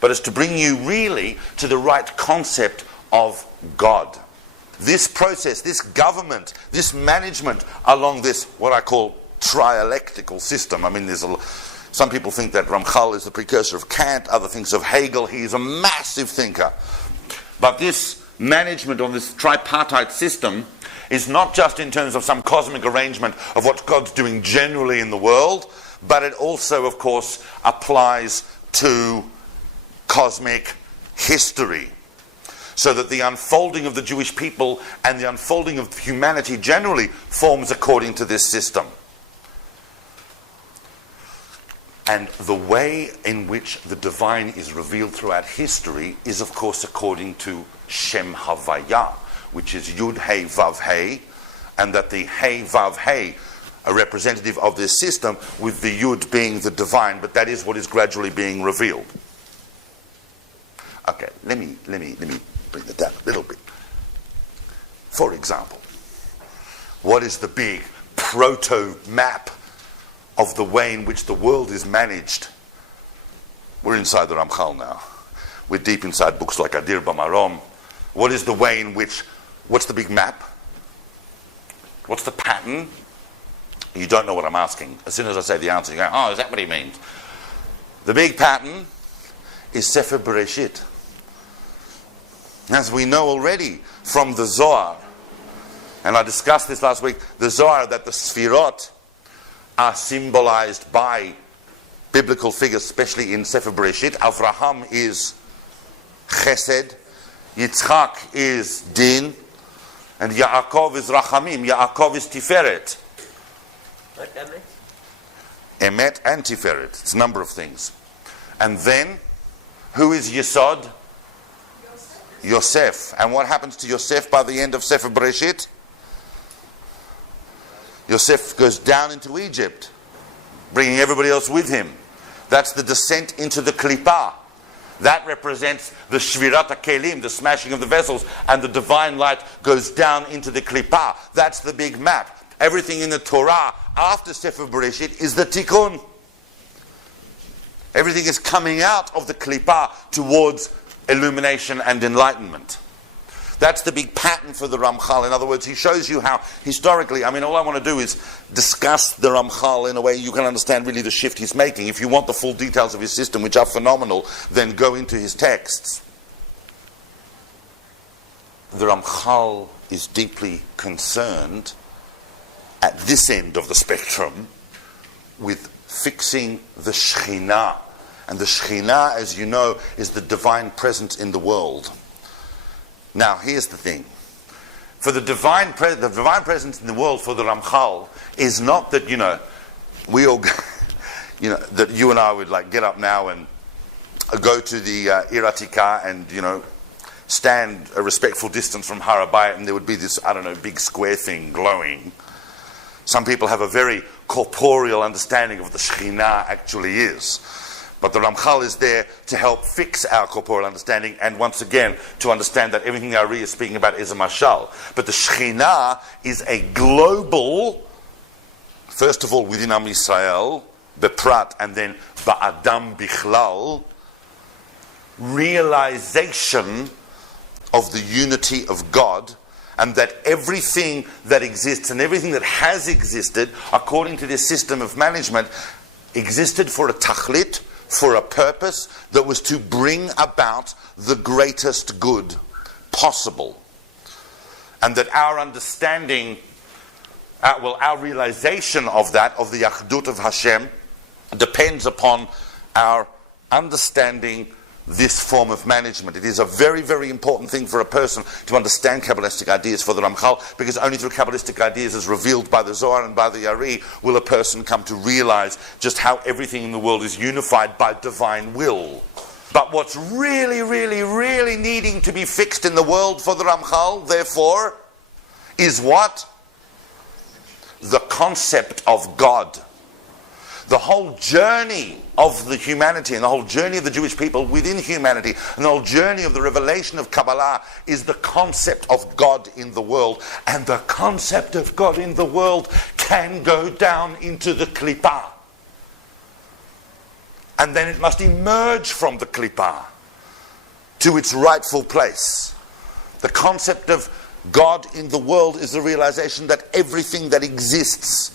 But it's to bring you really to the right concept of God. This process, this government, this management along this, what I call trialectical system. I mean, some people think that Ramchal is the precursor of Kant, other thinks of Hegel. He is a massive thinker. But this management on this tripartite system is not just in terms of some cosmic arrangement of what God's doing generally in the world, but it also, of course, applies to cosmic history. So that the unfolding of the Jewish people and the unfolding of humanity generally forms according to this system. And the way in which the divine is revealed throughout history is, of course, according to Shem Havaya, which is Yud Hey Vav Hey, and that the Hey Vav Hey are representative of this system, with the Yud being the divine, but that is what is gradually being revealed. Okay, let me bring it down a little bit. For example, what is the big proto-map of the way in which the world is managed? We're inside the Ramchal now. We're deep inside books like Adir Bamarom. What is the way in which, what's the big map? What's the pattern? You don't know what I'm asking. As soon as I say the answer, you go, oh, is that what he means? The big pattern is Sefer Bereshit. As we know already from the Zohar, and I discussed this last week, the Zohar, that the Sfirot are symbolized by biblical figures, especially in Sefer Bereshit. Avraham is Chesed, Yitzchak is Din, and Yaakov is Rachamim. Yaakov is Tiferet. What that means? Emet and Tiferet. It's a number of things. And then, who is Yesod? Yosef. And what happens to Yosef by the end of Sefer Bereshit? Yosef goes down into Egypt, bringing everybody else with him. That's the descent into the Klippa. That represents the Shvirat HaKelim, the smashing of the vessels, and the divine light goes down into the Klippa. That's the big map. Everything in the Torah after Sefer Bereshit is the Tikkun. Everything is coming out of the Klippa towards illumination and enlightenment. That's the big pattern for the Ramchal. In other words, he shows you how historically, all I want to do is discuss the Ramchal in a way you can understand really the shift he's making. If you want the full details of his system, which are phenomenal, then go into his texts. The Ramchal is deeply concerned at this end of the spectrum with fixing the Shekhinah. And the Shekhinah, as you know, is the divine presence in the world. Now, here's the thing. For the divine presence in the world for the Ramchal is not that, we all, that you and I would get up now and go to the Iratika and, stand a respectful distance from Har HaBayit and there would be this, big square thing glowing. Some people have a very corporeal understanding of what the Shekhinah actually is. But the Ramchal is there to help fix our corporeal understanding, and once again, to understand that everything Ari is speaking about is a mashal. But the Shekhinah is a global, first of all within Am Yisrael, Beprat, and then Ba'adam Bichlal, realization of the unity of God, and that everything that exists and everything that has existed, according to this system of management, existed for a tachlit, for a purpose that was to bring about the greatest good possible. And that our understanding, our realization of that, of the Yachdut of Hashem, depends upon our understanding this form of management. It is a very, very important thing for a person to understand Kabbalistic ideas for the Ramchal, because only through Kabbalistic ideas as revealed by the Zohar and by the Ari will a person come to realize just how everything in the world is unified by divine will. But what's really, really, really needing to be fixed in the world for the Ramchal, therefore, is what? The concept of God. The whole journey of the humanity and the whole journey of the Jewish people within humanity and the whole journey of the revelation of Kabbalah is the concept of God in the world. And the concept of God in the world can go down into the Klippa. And then it must emerge from the Klippa to its rightful place. The concept of God in the world is the realization that everything that exists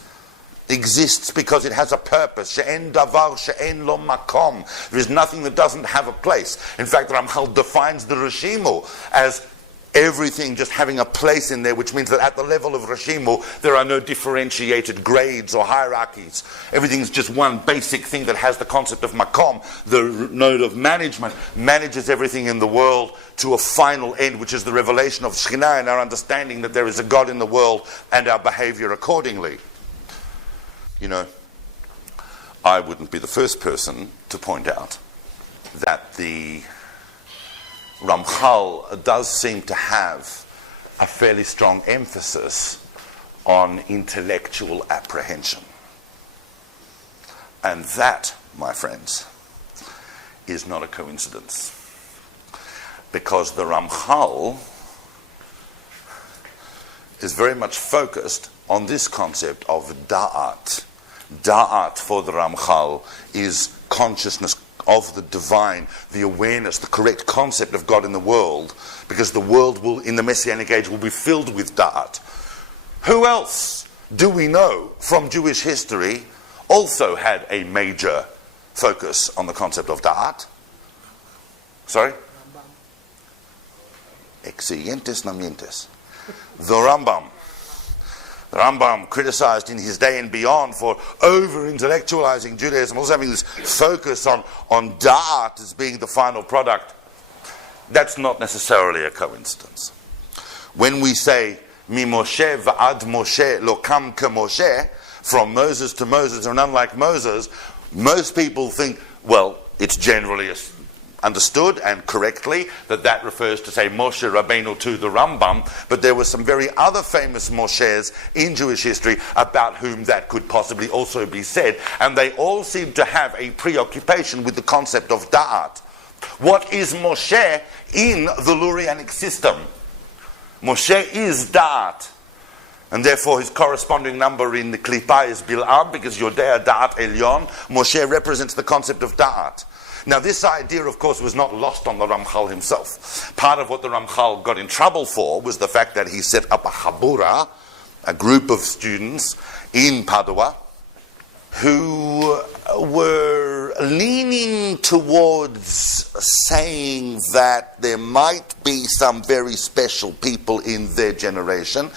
exists because it has a purpose. She'en davar she'en lo makom. There is nothing that doesn't have a place. In fact, Ramhal defines the Rishimu as everything just having a place in there, which means that at the level of Rishimu, there are no differentiated grades or hierarchies. Everything's just one basic thing that has the concept of makom. The node of management manages everything in the world to a final end, which is the revelation of Shekhinah and our understanding that there is a God in the world and our behavior accordingly. You know, I wouldn't be the first person to point out that the Ramchal does seem to have a fairly strong emphasis on intellectual apprehension. And that, my friends, is not a coincidence. Because the Ramchal is very much focused on this concept of da'at. Da'at for the Ramchal is consciousness of the divine, the awareness, the correct concept of God in the world, because the world will, in the Messianic age, will be filled with da'at. Who else do we know from Jewish history also had a major focus on the concept of da'at? Sorry? Exigentes namientes. The Rambam. The Rambam criticized in his day and beyond for over-intellectualizing Judaism, also having this focus on da'at as being the final product. That's not necessarily a coincidence. When we say, Mi Moshe va'ad Moshe lo kam ke Moshe, from Moses to Moses and unlike Moses, most people think, well, it's generally understood and correctly that refers to, say, Moshe Rabbeinu to the Rambam, but there were some very other famous Moshes in Jewish history about whom that could possibly also be said, and they all seem to have a preoccupation with the concept of da'at. What is Moshe in the Lurianic system? Moshe is da'at, and therefore his corresponding number in the Klippa is Bil'am, because Yodea da'at Elyon. Moshe represents the concept of da'at. Now, this idea, of course, was not lost on the Ramchal himself. Part of what the Ramchal got in trouble for was the fact that he set up a chabura, a group of students in Padua, who were leaning towards saying that there might be some very special people in their generation,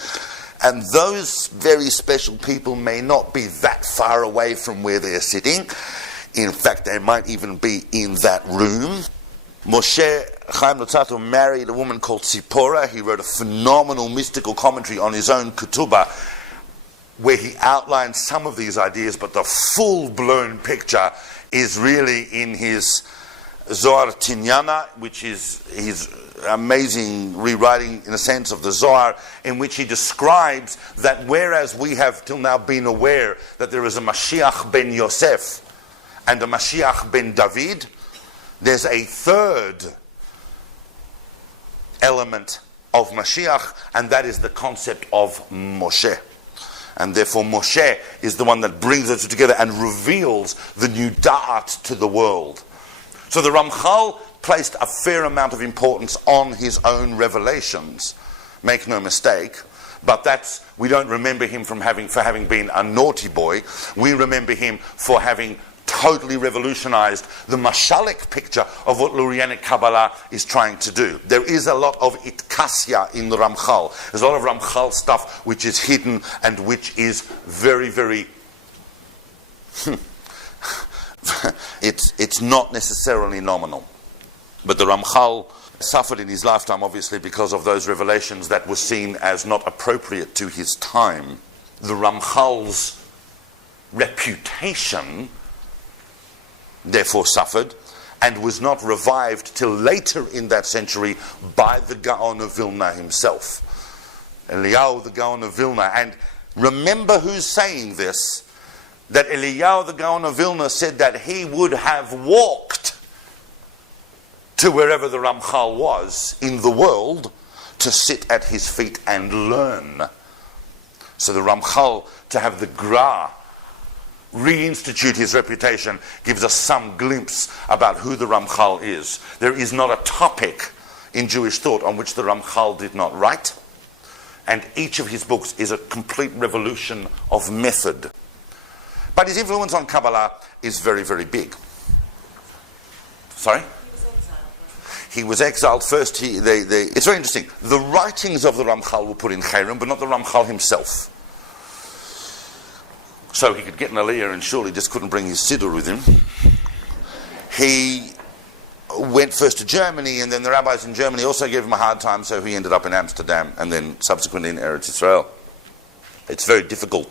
and those very special people may not be that far away from where they're sitting. In fact, they might even be in that room. Moshe Chaim Luzzatto married a woman called Tzipora. He wrote a phenomenal mystical commentary on his own ketubah, where he outlined some of these ideas, but the full-blown picture is really in his Zohar Tinyana, which is his amazing rewriting, in a sense, of the Zohar, in which he describes that whereas we have till now been aware that there is a Mashiach ben Yosef and a Mashiach ben David, there's a third element of Mashiach, and that is the concept of Moshe. And therefore Moshe is the one that brings us together and reveals the new da'at to the world. So the Ramchal placed a fair amount of importance on his own revelations, make no mistake, but we don't remember him for having been a naughty boy. We remember him for having totally revolutionized the mashalik picture of what Lurianic Kabbalah is trying to do. There is a lot of itkasya in the Ramchal. There's a lot of Ramchal stuff which is hidden and which is very, very it's not necessarily nominal. But the Ramchal suffered in his lifetime, obviously, because of those revelations that were seen as not appropriate to his time. The Ramchal's reputation therefore suffered and was not revived till later in that century by the Gaon of Vilna himself, Eliyahu the Gaon of Vilna. And remember who's saying this, that Eliyahu the Gaon of Vilna said that he would have walked to wherever the Ramchal was in the world to sit at his feet and learn. So the Ramchal, to have the Gra reinstitute his reputation, gives us some glimpse about who the Ramchal is. There is not a topic in Jewish thought on which the Ramchal did not write, and each of his books is a complete revolution of method. But his influence on Kabbalah is very, very big. Sorry? He was exiled first. It's very interesting. The writings of the Ramchal were put in Chayim, but not the Ramchal himself. So he could get an aliyah and surely just couldn't bring his siddur with him. He went first to Germany, and then the rabbis in Germany also gave him a hard time, so he ended up in Amsterdam and then subsequently in Eretz Israel. It's very difficult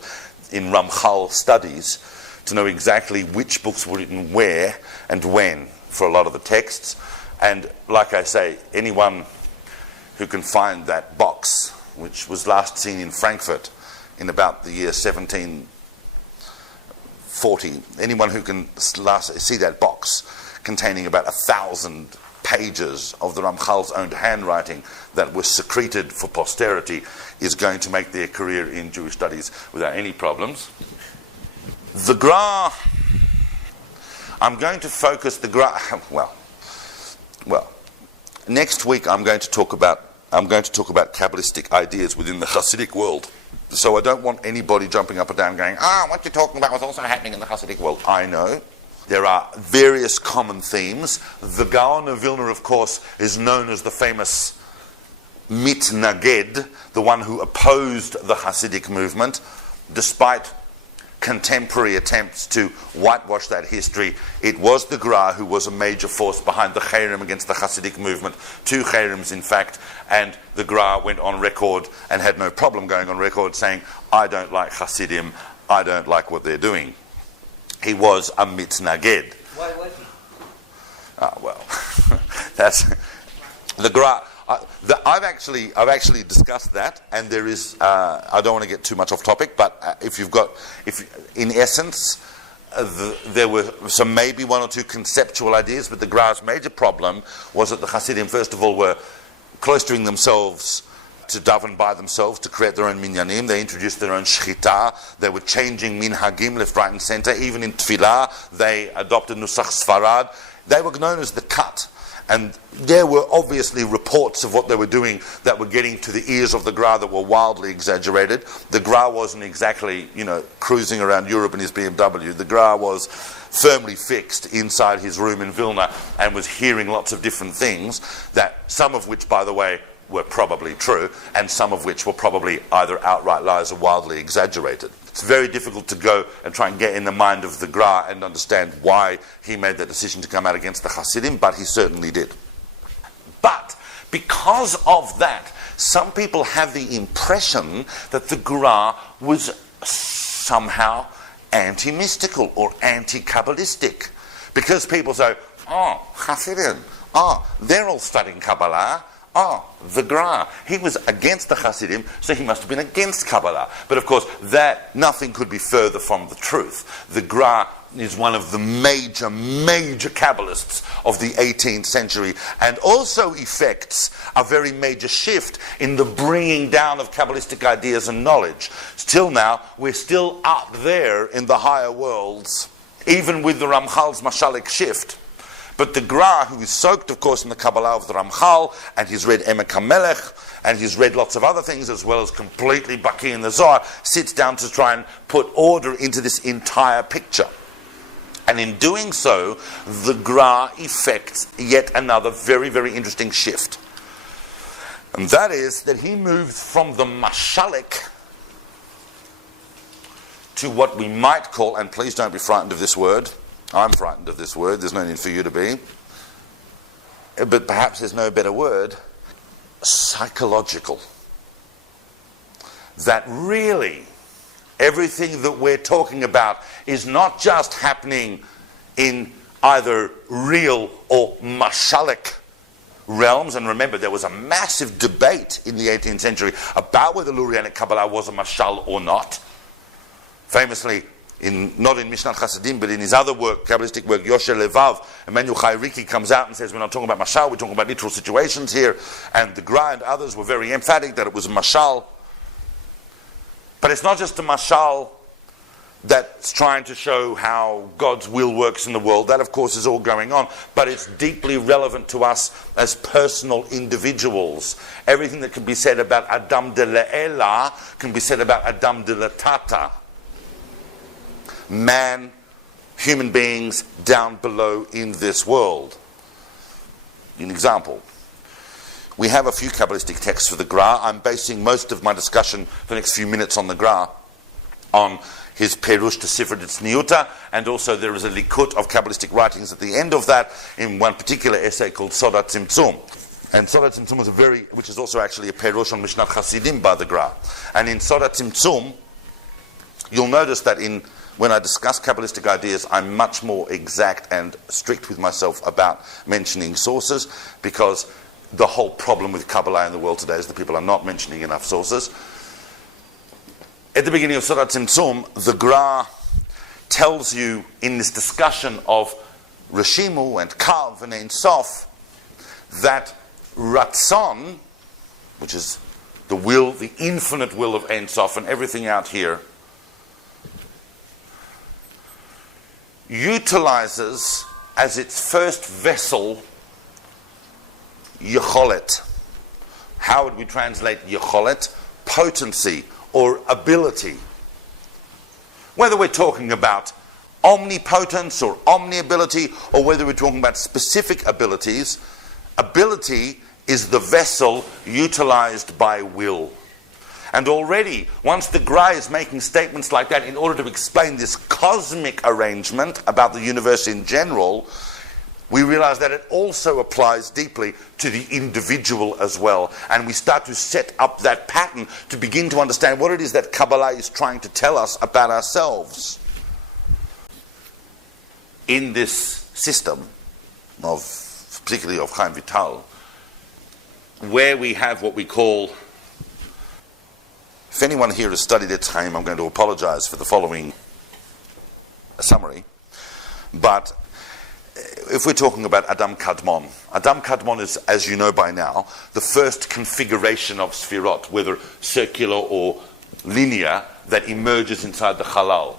in Ramchal studies to know exactly which books were written where and when for a lot of the texts. And like I say, anyone who can find that box, which was last seen in Frankfurt in about the year 1740, anyone who can see that box containing about 1,000 pages of the Ramchal's own handwriting that was secreted for posterity is going to make their career in Jewish studies without any problems. The Gra, I'm going to focus the Gra, well, next week I'm going to talk about kabbalistic ideas within the Hasidic world. So I don't want anybody jumping up and down going, what you're talking about was also happening in the Hasidic world. I know. There are various common themes. The Gaon of Vilna, of course, is known as the famous mitnaged, the one who opposed the Hasidic movement, despite contemporary attempts to whitewash that history. It was the Gra who was a major force behind the Chayim against the Hasidic movement, 2 Chayims in fact, and the Gra went on record and had no problem going on record saying, I don't like Hasidim, I don't like what they're doing. He was a mitnaged. Why was he? Well, that's the Gra. I've actually discussed that, and there is. I don't want to get too much off topic, but in essence, there were some maybe 1 or 2 conceptual ideas, but the Gra's major problem was that the Hasidim, first of all, were cloistering themselves to daven by themselves, to create their own minyanim. They introduced their own shchita. They were changing minhagim left, right, and center. Even in tefillah, they adopted nusach Sfarad. They were known as the cut. And there were obviously reports of what they were doing that were getting to the ears of the Gra that were wildly exaggerated. The Gra wasn't exactly, cruising around Europe in his BMW. The Gra was firmly fixed inside his room in Vilna and was hearing lots of different things, that some of which, by the way, were probably true, and some of which were probably either outright lies or wildly exaggerated. It's very difficult to go and try and get in the mind of the Gra and understand why he made that decision to come out against the Hasidim, but he certainly did. But because of that, some people have the impression that the Gra was somehow anti-mystical or anti-kabbalistic. Because people say, Hasidim, they're all studying Kabbalah. The Gra, he was against the Hasidim, so he must have been against Kabbalah. But of course, that nothing could be further from the truth. The Gra is one of the major Kabbalists of the 18th century, and also effects a very major shift in the bringing down of Kabbalistic ideas and knowledge. Till now, we're still up there in the higher worlds, even with the Ramchal's mashalik shift. But the Gra, who is soaked, of course, in the Kabbalah of the Ramhal, and he's read Emek HaMelech, and he's read lots of other things, as well as completely Baki in the Zohar, sits down to try and put order into this entire picture. And in doing so, the Gra effects yet another very, very interesting shift. And that is that he moved from the mashalik to what we might call, and please don't be frightened of this word, I'm frightened of this word, there's no need for you to be, but perhaps there's no better word, psychological. That really everything that we're talking about is not just happening in either real or mashalik realms. And remember, there was a massive debate in the 18th century about whether Lurianic Kabbalah was a mashal or not. Famously, not in Mishnat Chassidim, but in his other work, Kabbalistic work, Yosher Levav, Emmanuel Chayriki comes out and says, we're not talking about mashal, we're talking about literal situations here. And the Gra and others were very emphatic that it was a mashal. But it's not just a mashal that's trying to show how God's will works in the world. That, of course, is all going on. But it's deeply relevant to us as personal individuals. Everything that can be said about Adam de Le'ela can be said about Adam de Latata. man, human beings down below in this world. An example. We have a few Kabbalistic texts for the Gra. I'm basing most of my discussion for the next few minutes on the Gra, on his Perush to Sifra Tzniuta, and also there is a Likut of Kabbalistic writings at the end of that, in one particular essay called Sodat Tzimtzum. And Sodat Tzimtzum is which is also actually a Perush on Mishnah Chasidim by the Gra. And in Sodat Tzimtzum, you'll notice that when I discuss Kabbalistic ideas, I'm much more exact and strict with myself about mentioning sources, because the whole problem with Kabbalah in the world today is that people are not mentioning enough sources. At the beginning of Sodat Tzimtzum, the Gra tells you in this discussion of Reshimu and Kav and Ein Sof that Ratzon, which is the will, the infinite will of Ein Sof and everything out here, utilizes as its first vessel Yecholet. How would we translate Yecholet? Potency or ability. Whether we're talking about omnipotence or omni-ability, or whether we're talking about specific abilities, ability is the vessel utilized by will. And already, once the Gra is making statements like that in order to explain this cosmic arrangement about the universe in general, we realize that it also applies deeply to the individual as well. And we start to set up that pattern to begin to understand what it is that Kabbalah is trying to tell us about ourselves. In this system, particularly of Chaim Vital, where we have what we call, if anyone here has studied it, Chaim, I'm going to apologize for the following summary, but if we're talking about Adam Kadmon is, as you know by now, the first configuration of Sfirot, whether circular or linear, that emerges inside the Halal.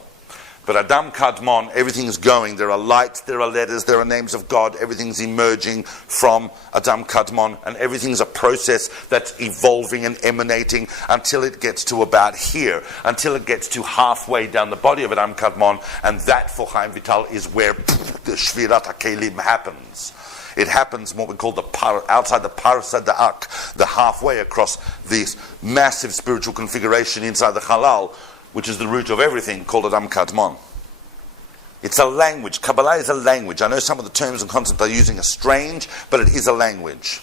But Adam Kadmon, everything's going. There are lights, there are letters, there are names of God. Everything's emerging from Adam Kadmon, and everything's a process that's evolving and emanating until it gets to about here, until it gets to halfway down the body of Adam Kadmon, and that for Chaim Vital is where the Shvirat HaKelim happens. It happens what we call outside the Parsa Da'ak, the halfway across this massive spiritual configuration inside the Halal, which is the root of everything, called Adam Kadmon. It's a language. Kabbalah is a language. I know some of the terms and concepts I'm using are strange, but it is a language.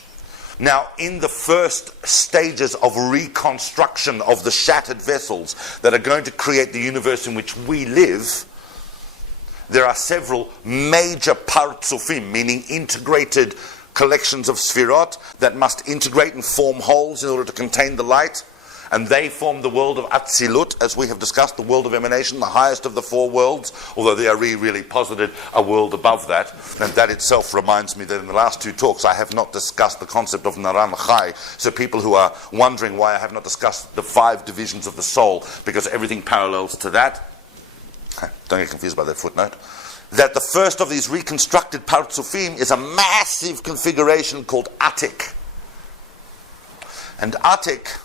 Now, in the first stages of reconstruction of the shattered vessels that are going to create the universe in which we live, there are several major partsufim, meaning integrated collections of sfirot that must integrate and form wholes in order to contain the light. And they form the world of Atzilut, as we have discussed, the world of emanation, the highest of the four worlds, although they are really posited a world above that. And that itself reminds me that in the last two talks I have not discussed the concept of Naran Chai. So people who are wondering why I have not discussed the 5 divisions of the soul, because everything parallels to that, don't get confused by that footnote, that the first of these reconstructed Partsufim is a massive configuration called Atik. And Atik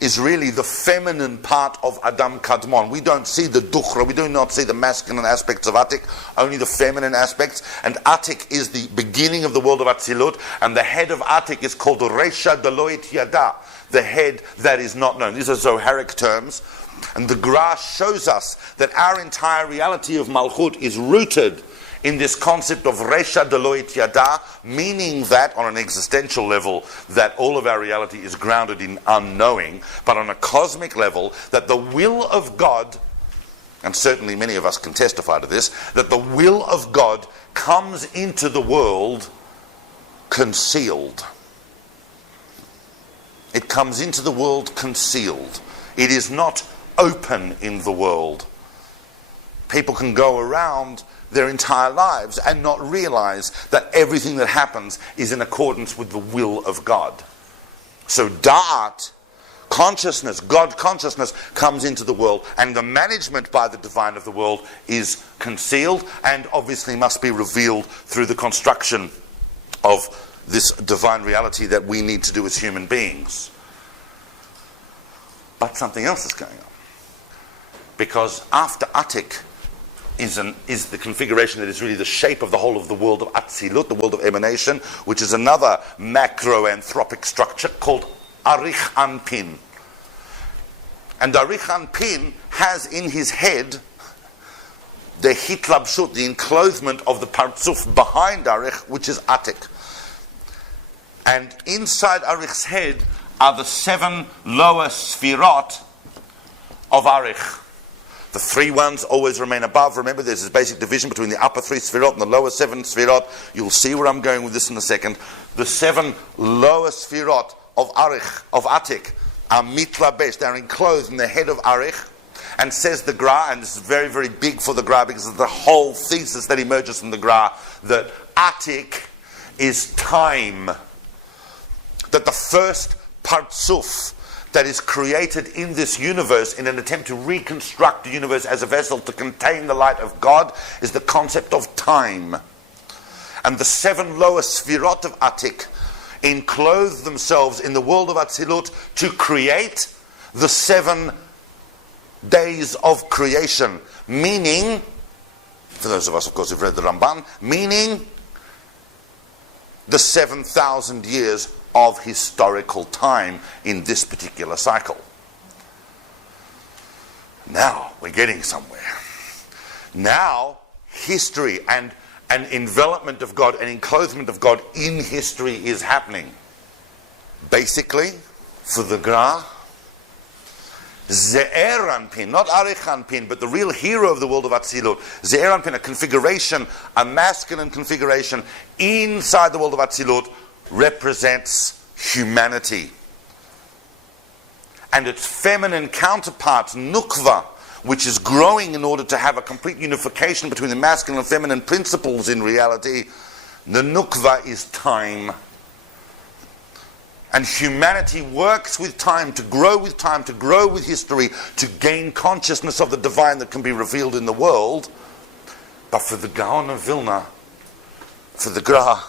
is really the feminine part of Adam Kadmon. We don't see the Dukhra, we do not see the masculine aspects of Atik, only the feminine aspects. And Atik is the beginning of the world of Atzilut, and the head of Atik is called Resha Deloit Yada, the head that is not known. These are Zoharic terms. And the Gra shows us that our entire reality of Malchut is rooted in this concept of Resha Deloit Yada, meaning that on an existential level, that all of our reality is grounded in unknowing, but on a cosmic level, that the will of God, and certainly many of us can testify to this, that the will of God comes into the world concealed. It comes into the world concealed. It is not open in the world. People can go around their entire lives and not realize that everything that happens is in accordance with the will of God. So Da'at, consciousness, God consciousness, comes into the world, and the management by the divine of the world is concealed and obviously must be revealed through the construction of this divine reality that we need to do as human beings. But something else is going on. Because after Atik, is the configuration that is really the shape of the whole of the world of Atzilut, the world of emanation, which is another macro-anthropic structure called Arich Anpin. And Arich Anpin has in his head the hitlabshut, the enclothement of the partzuf behind Arich, which is Atik. And inside Arich's head are the 7 lower sfirot of Arich. The 3 ones always remain above. Remember, there's this basic division between the upper 3 sfirot and the lower 7 sfirot. You'll see where I'm going with this in a second. The 7 lower sfirot of Arich, of Atik, are mitlabesh. They're enclosed in the head of Arich. And says the Gra, and this is very, very big for the Gra because of the whole thesis that emerges from the Gra, that Atik is time. That the first partzuf that is created in this universe in an attempt to reconstruct the universe as a vessel to contain the light of God is the concept of time. And the 7 lower sfirot of Atik enclose themselves in the world of Atzilut to create the 7 days of creation, meaning, for those of us, of course, who've read the Ramban, meaning the 7,000 years of historical time in this particular cycle. Now we're getting somewhere. Now history and an envelopment of God, an enclosement of God in history is happening. Basically, for the Gra, Ze'er Anpin, not Arich Anpin, but the real hero of the world of Atzilut, Ze'er Anpin, a configuration, a masculine configuration inside the world of Atzilut, represents humanity. And its feminine counterpart, Nukva, which is growing in order to have a complete unification between the masculine and feminine principles in reality, the Nukva is time. And humanity works with time, to grow with history, to gain consciousness of the divine that can be revealed in the world. But for the Gaon of Vilna, for the Gra,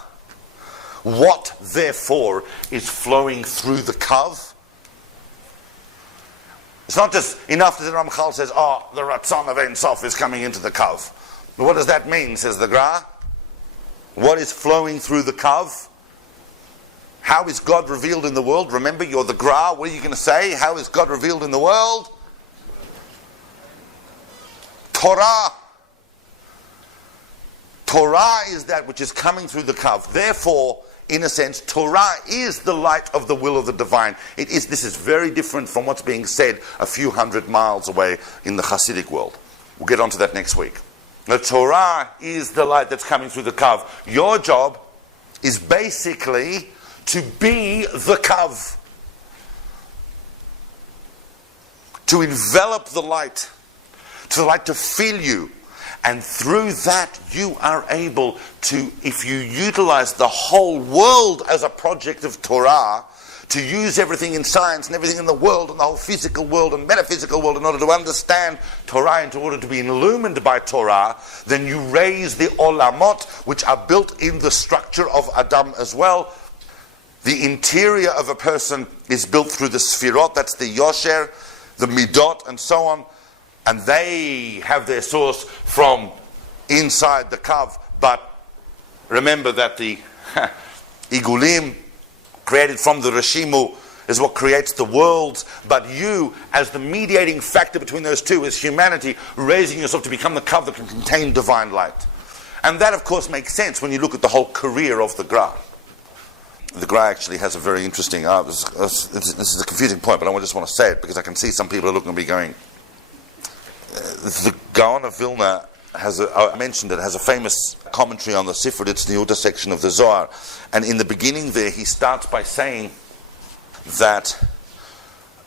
what therefore is flowing through the Kav? It's not just enough that the Ramchal says, oh, the Ratzon of Ein Sof is coming into the Kav. But what does that mean, says the Gra? What is flowing through the Kav? How is God revealed in the world? Remember, you're the Gra. What are you going to say? How is God revealed in the world? Torah. Torah is that which is coming through the Kav. Therefore, in a sense, Torah is the light of the will of the divine. This is very different from what's being said a few hundred miles away in the Hasidic world. We'll get onto that next week. The Torah is the light that's coming through the Kav. Your job is basically to be the Kav. To envelop the light. To the light to fill you. And through that you are able to, if you utilize the whole world as a project of Torah, to use everything in science and everything in the world and the whole physical world and metaphysical world in order to understand Torah and in order to be illumined by Torah, then you raise the olamot, which are built in the structure of Adam as well. The interior of a person is built through the Sfirot, that's the Yosher, the Midot, and so on. And they have their source from inside the Kav. But remember that the Igulim, created from the Reshimu, is what creates the worlds. But you, as the mediating factor between those two, is humanity, raising yourself to become the Kav that can contain divine light. And that, of course, makes sense when you look at the whole career of the Gra. The Gra actually has a very interesting... this is a confusing point, but I just want to say it because I can see some people are looking at me going... the Gaon of Vilna has a famous commentary on the Sifrei Tzniuta section of the Zohar. And in the beginning there, he starts by saying that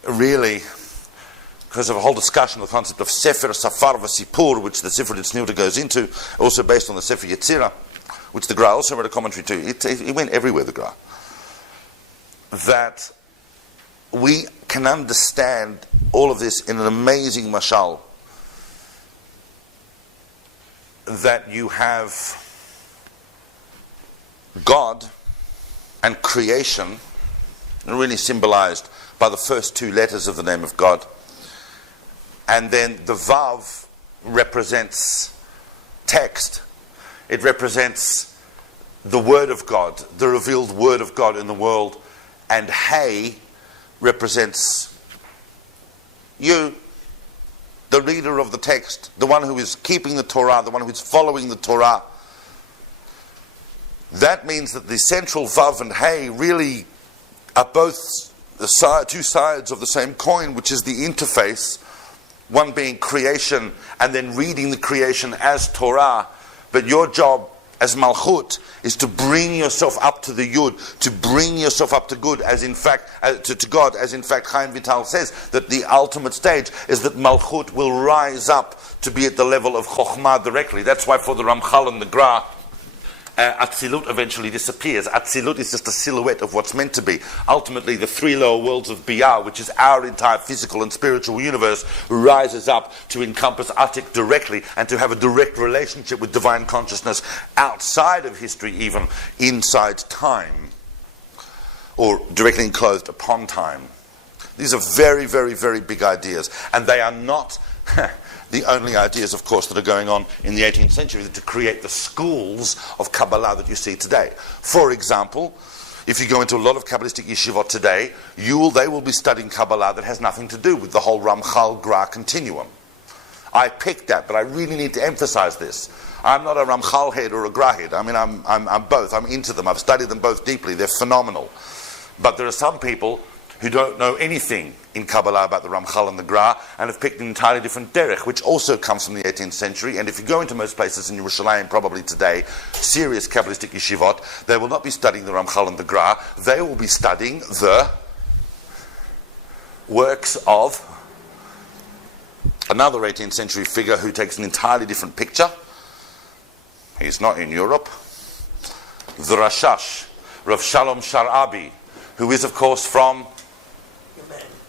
really, because of a whole discussion of the concept of Sefer, Safar, Vasipur, which the Sifrei Tzniuta goes into, also based on the Sefer Yetzirah, which the Gra also wrote a commentary to. It went everywhere, the Gra. That we can understand all of this in an amazing mashal. That you have God and creation, really symbolized by the first 2 letters of the name of God. And then the Vav represents text, it represents the Word of God, the revealed Word of God in the world, and Hey represents you, the reader of the text, the one who is keeping the Torah, the one who is following the Torah. That means that the central Vav and Hey really are both two sides of the same coin, which is the interface, one being creation and then reading the creation as Torah. But your job as Malchut is to bring yourself up to the Yud, to bring yourself up to good, as in fact, to God, as in fact Chaim Vital says, that the ultimate stage is that Malchut will rise up to be at the level of Chokhmah directly. That's why for the Ramchal and the Gra, Atzilut eventually disappears. Atzilut is just a silhouette of what's meant to be. Ultimately, the three lower worlds of Biyah, which is our entire physical and spiritual universe, rises up to encompass Atik directly and to have a direct relationship with divine consciousness outside of history, even inside time, or directly enclosed upon time. These are very, very, very big ideas, and they are not the only ideas, of course, that are going on in the 18th century to create the schools of Kabbalah that you see today. For example, if you go into a lot of Kabbalistic yeshivot today, they will be studying Kabbalah that has nothing to do with the whole Ramchal Gra continuum. I picked that, but I really need to emphasize this. I'm not a Ramchal head or a Gra head. I mean, I'm both. I'm into them. I've studied them both deeply. They're phenomenal. But there are some people who don't know anything in Kabbalah about the Ramchal and the Gra, and have picked an entirely different derech, which also comes from the 18th century. And if you go into most places in Yerushalayim, probably today, serious Kabbalistic yeshivot, they will not be studying the Ramchal and the Gra. They will be studying the works of another 18th century figure who takes an entirely different picture. He's not in Europe. The Rashash, Rav Shalom Sharabi, who is, of course, from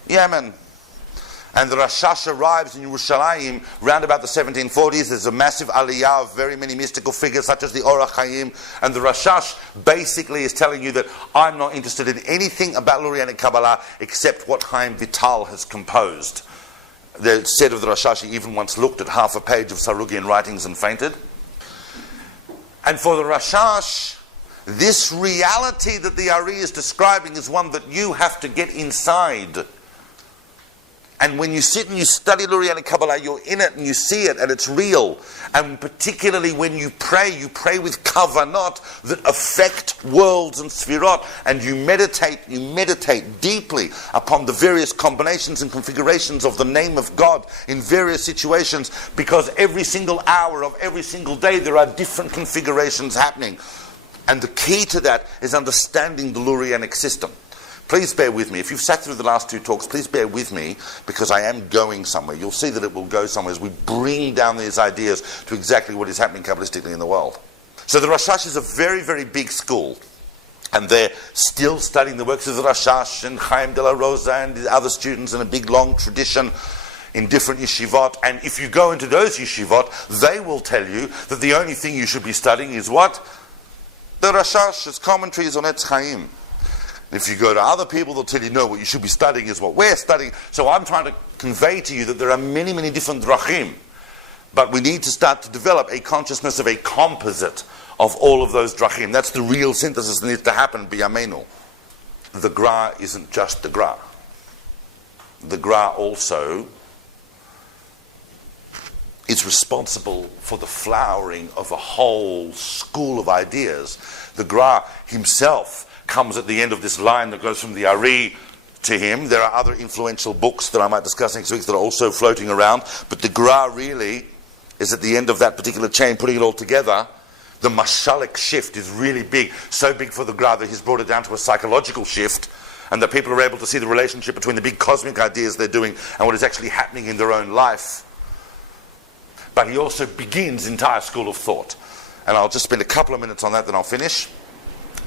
Yemen. And the Rashash arrives in Yerushalayim round about the 1740s. There's a massive aliyah of very many mystical figures such as the Chayim. And the Rashash basically is telling you that I'm not interested in anything about Lurianic Kabbalah except what Chaim Vital has composed. They said of the Rashash, he even once looked at half a page of Sarugian writings and fainted. And for the Rashash, this reality that the Ari is describing is one that you have to get inside. And when you sit and you study Lurianic Kabbalah, you're in it and you see it and it's real. And particularly when you pray with kavanot that affect worlds and sfirot. And you meditate deeply upon the various combinations and configurations of the name of God in various situations. Because every single hour of every single day there are different configurations happening. And the key to that is understanding the Lurianic system. Please bear with me. If you've sat through the last two talks, please bear with me, because I am going somewhere. You'll see that it will go somewhere as we bring down these ideas to exactly what is happening Kabbalistically in the world. So the Rashash is a very, very big school. And they're still studying the works of the Rashash and Chaim de la Rosa and the other students in a big, long tradition in different yeshivot. And if you go into those yeshivot, they will tell you that the only thing you should be studying is what? The Rashash's commentaries on Etz Chaim. If you go to other people, they'll tell you, no, what you should be studying is what we're studying. So I'm trying to convey to you that there are many, many different drachim. But we need to start to develop a consciousness of a composite of all of those drachim. That's the real synthesis that needs to happen, b'yameinu. The Gra isn't just the Gra. The Gra also is responsible for the flowering of a whole school of ideas. The Gra himself comes at the end of this line that goes from the Ari to him. There are other influential books that I might discuss next week that are also floating around, but the Gra really is at the end of that particular chain, putting it all together. The mashalik shift is really big, so big for the Gra that he's brought it down to a psychological shift, and that people are able to see the relationship between the big cosmic ideas they're doing and what is actually happening in their own life. But he also begins the entire school of thought. And I'll just spend a couple of minutes on that, then I'll finish.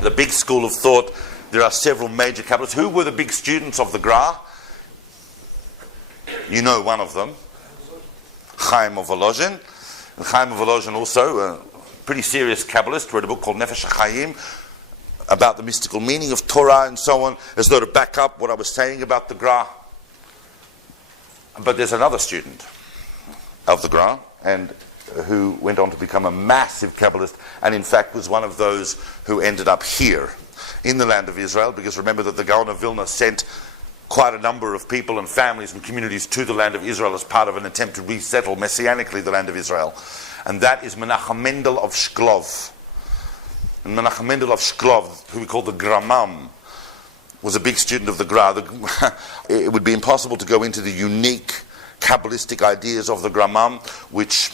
The big school of thought, there are several major Kabbalists. Who were the big students of the Gra? You know one of them. Chaim of Volozhin. And Chaim of Volozhin also, a pretty serious Kabbalist, wrote a book called Nefesh Chayim about the mystical meaning of Torah and so on, as though to back up what I was saying about the Gra. But there's another student of the Gra, and who went on to become a massive Kabbalist, and in fact was one of those who ended up here in the land of Israel, because remember that the Gaon of Vilna sent quite a number of people and families and communities to the land of Israel as part of an attempt to resettle messianically the land of Israel. And that is Menachem Mendel of Shklov. And Menachem Mendel of Shklov, who we call the Gramam, was a big student of the Gra. It would be impossible to go into the unique Kabbalistic ideas of the Gramam, which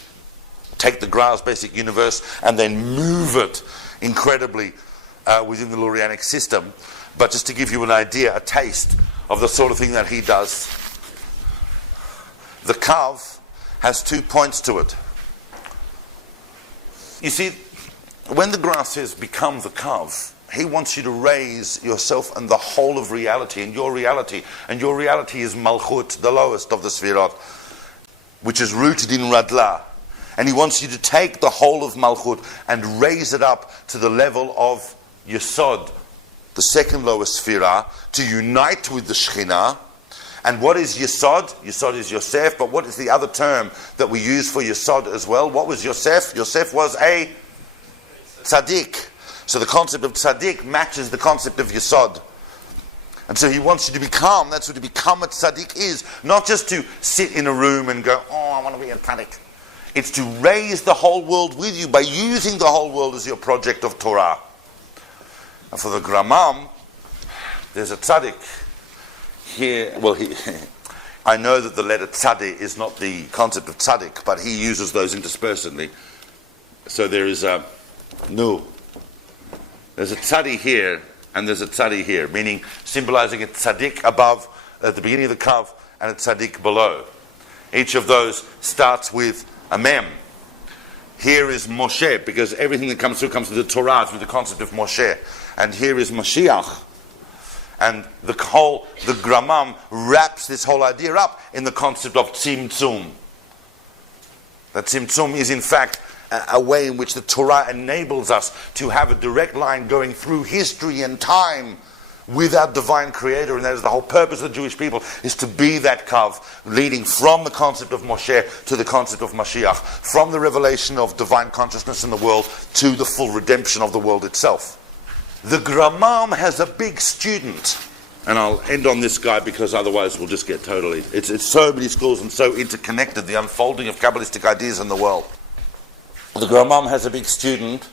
take the Gra's basic universe and then move it incredibly within the Lurianic system. But just to give you an idea, a taste of the sort of thing that he does, the Kav has 2 points to it. You see, when the Gra says become the Kav, he wants you to raise yourself and the whole of reality, and your reality is Malchut, the lowest of the Sfirot, which is rooted in Radla. And he wants you to take the whole of Malchut and raise it up to the level of Yesod, the second lowest Sfirah, to unite with the Shekhinah. And what is Yesod? Yesod is Yosef, but what is the other term that we use for Yesod as well? What was Yosef? Yosef was a tzaddik. So the concept of tzaddik matches the concept of Yesod. And so he wants you to become, that's what to become a tzaddik is. Not just to sit in a room and go, oh, I want to be a tzaddik. It's to raise the whole world with you by using the whole world as your project of Torah. And for the Gramam, there's a tzaddik here. Well, I know that the letter tzaddik is not the concept of tzaddik, but he uses those interspersely. So there is a no. There's a tzaddik here, and there's a tzaddik here, meaning symbolizing a tzaddik above, at the beginning of the kav, and a tzaddik below. Each of those starts with a mem. Here is Moshe, because everything that comes through the Torah through the concept of Moshe. And here is Mashiach. And the Gramam wraps this whole idea up in the concept of Tzimtzum. That Tzimtzum is in fact a way in which the Torah enables us to have a direct line going through history and time with our divine creator, and that is the whole purpose of the Jewish people, is to be that kav, leading from the concept of Moshe to the concept of Mashiach, from the revelation of divine consciousness in the world to the full redemption of the world itself. The Gramam has a big student, and I'll end on this guy because otherwise we'll just get totally, it's so many schools and so interconnected, the unfolding of Kabbalistic ideas in the world. The Gramam has a big student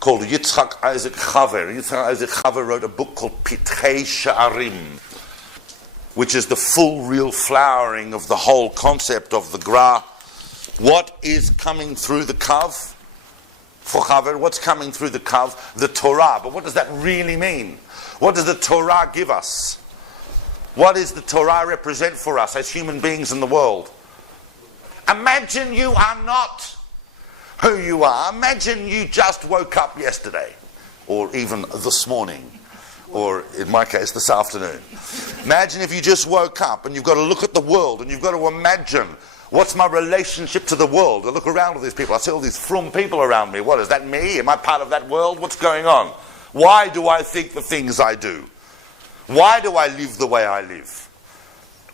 called Yitzhak Isaac Chaver. Yitzhak Isaac Chaver wrote a book called Pitchei Sha'arim, which is the full, real flowering of the whole concept of the Gra. What is coming through the Kav? For Chaver, what's coming through the Kav? The Torah. But what does that really mean? What does the Torah give us? What does the Torah represent for us as human beings in the world? Imagine you are not who you are. Imagine you just woke up yesterday, or even this morning, or in my case this afternoon. Imagine if you just woke up and you've got to look at the world and you've got to imagine, what's my relationship to the world? I look around at these people, I see all these frum people around me. What, is that me? Am I part of that world? What's going on? Why do I think the things I do? Why do I live the way I live?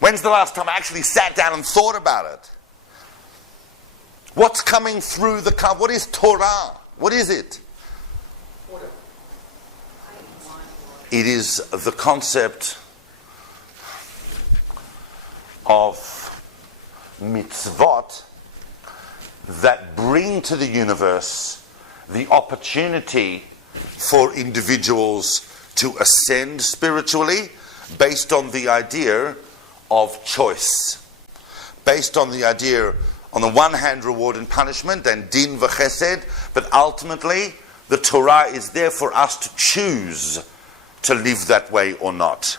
When's the last time I actually sat down and thought about it? What's coming through the Kav? What is Torah? What is it? It is the concept of mitzvot that bring to the universe the opportunity for individuals to ascend spiritually based on the idea of choice. Based on the idea, on the one hand, reward and punishment, and din v'chesed, but ultimately the Torah is there for us to choose to live that way or not.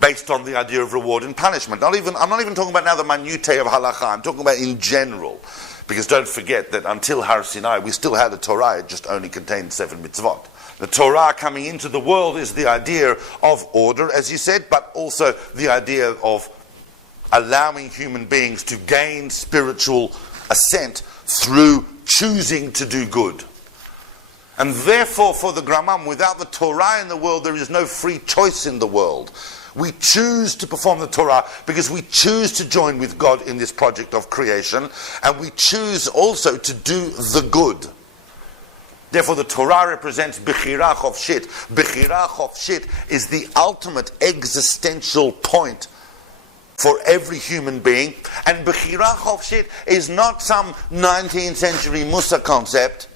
Based on the idea of reward and punishment. I'm not even talking about now the minutiae of halacha, I'm talking about in general. Because don't forget that until Har Sinai, we still had a Torah, it just only contained 7 mitzvot. The Torah coming into the world is the idea of order, as you said, but also the idea of allowing human beings to gain spiritual ascent through choosing to do good. And therefore, for the Gramam, without the Torah in the world, there is no free choice in the world. We choose to perform the Torah because we choose to join with God in this project of creation, and we choose also to do the good. Therefore, the Torah represents Bechira Chofshit. Bechira Chofshit is the ultimate existential point for every human being. And Bechira Chofshit is not some 19th century Musa concept.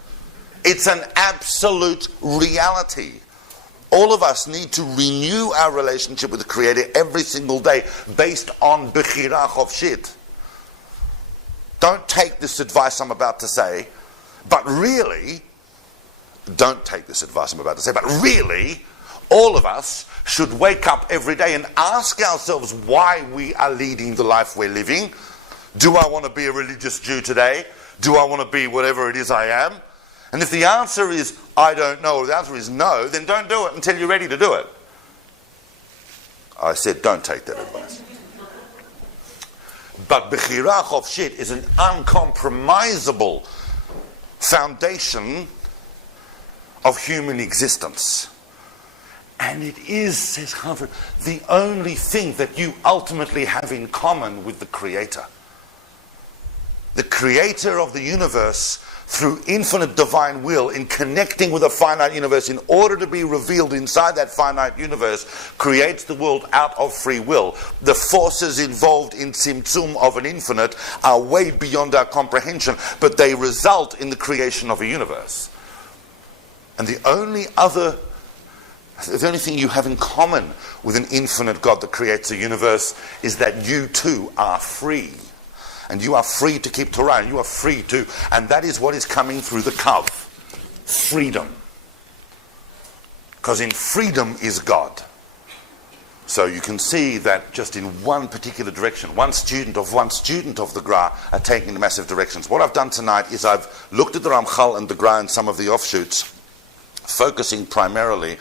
It's an absolute reality. All of us need to renew our relationship with the Creator every single day based on Bechira Chofshit. Don't take this advice I'm about to say, but really, all of us should wake up every day and ask ourselves why we are leading the life we're living. Do I want to be a religious Jew today? Do I want to be whatever it is I am? And if the answer is, I don't know, or the answer is no, then don't do it until you're ready to do it. I said, don't take that advice. But Bechira Chofshit is an uncompromisable foundation of human existence. And it is, says Harvard, the only thing that you ultimately have in common with the Creator. The Creator of the universe, through infinite divine will, in connecting with a finite universe in order to be revealed inside that finite universe, creates the world out of free will. The forces involved in Tzimtzum of an infinite are way beyond our comprehension, but they result in the creation of a universe. And the only thing you have in common with an infinite God that creates a universe is that you too are free. And you are free to keep Torah, and you are free to, and that is what is coming through the Kav. Freedom. Because in freedom is God. So you can see that just in one particular direction, one student of the Gra are taking the massive directions. What I've done tonight is I've looked at the Ramchal and the Gra and some of the offshoots, focusing primarily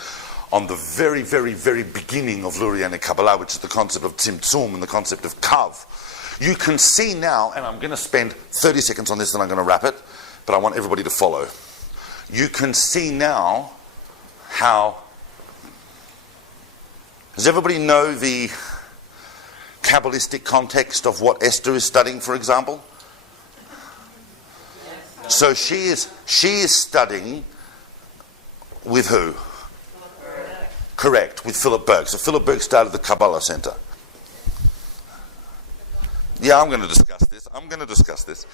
on the very, very, very beginning of Lurianic Kabbalah, which is the concept of Tzimtzum and the concept of Kav. You can see now, and I'm going to spend 30 seconds on this and I'm going to wrap it, but I want everybody to follow. You can see now how... Does everybody know the kabbalistic context of what Esther is studying, for example? So she is studying with who? Correct, with Philip Berg. So Philip Berg started the Kabbalah Center. Yeah, I'm going to discuss this.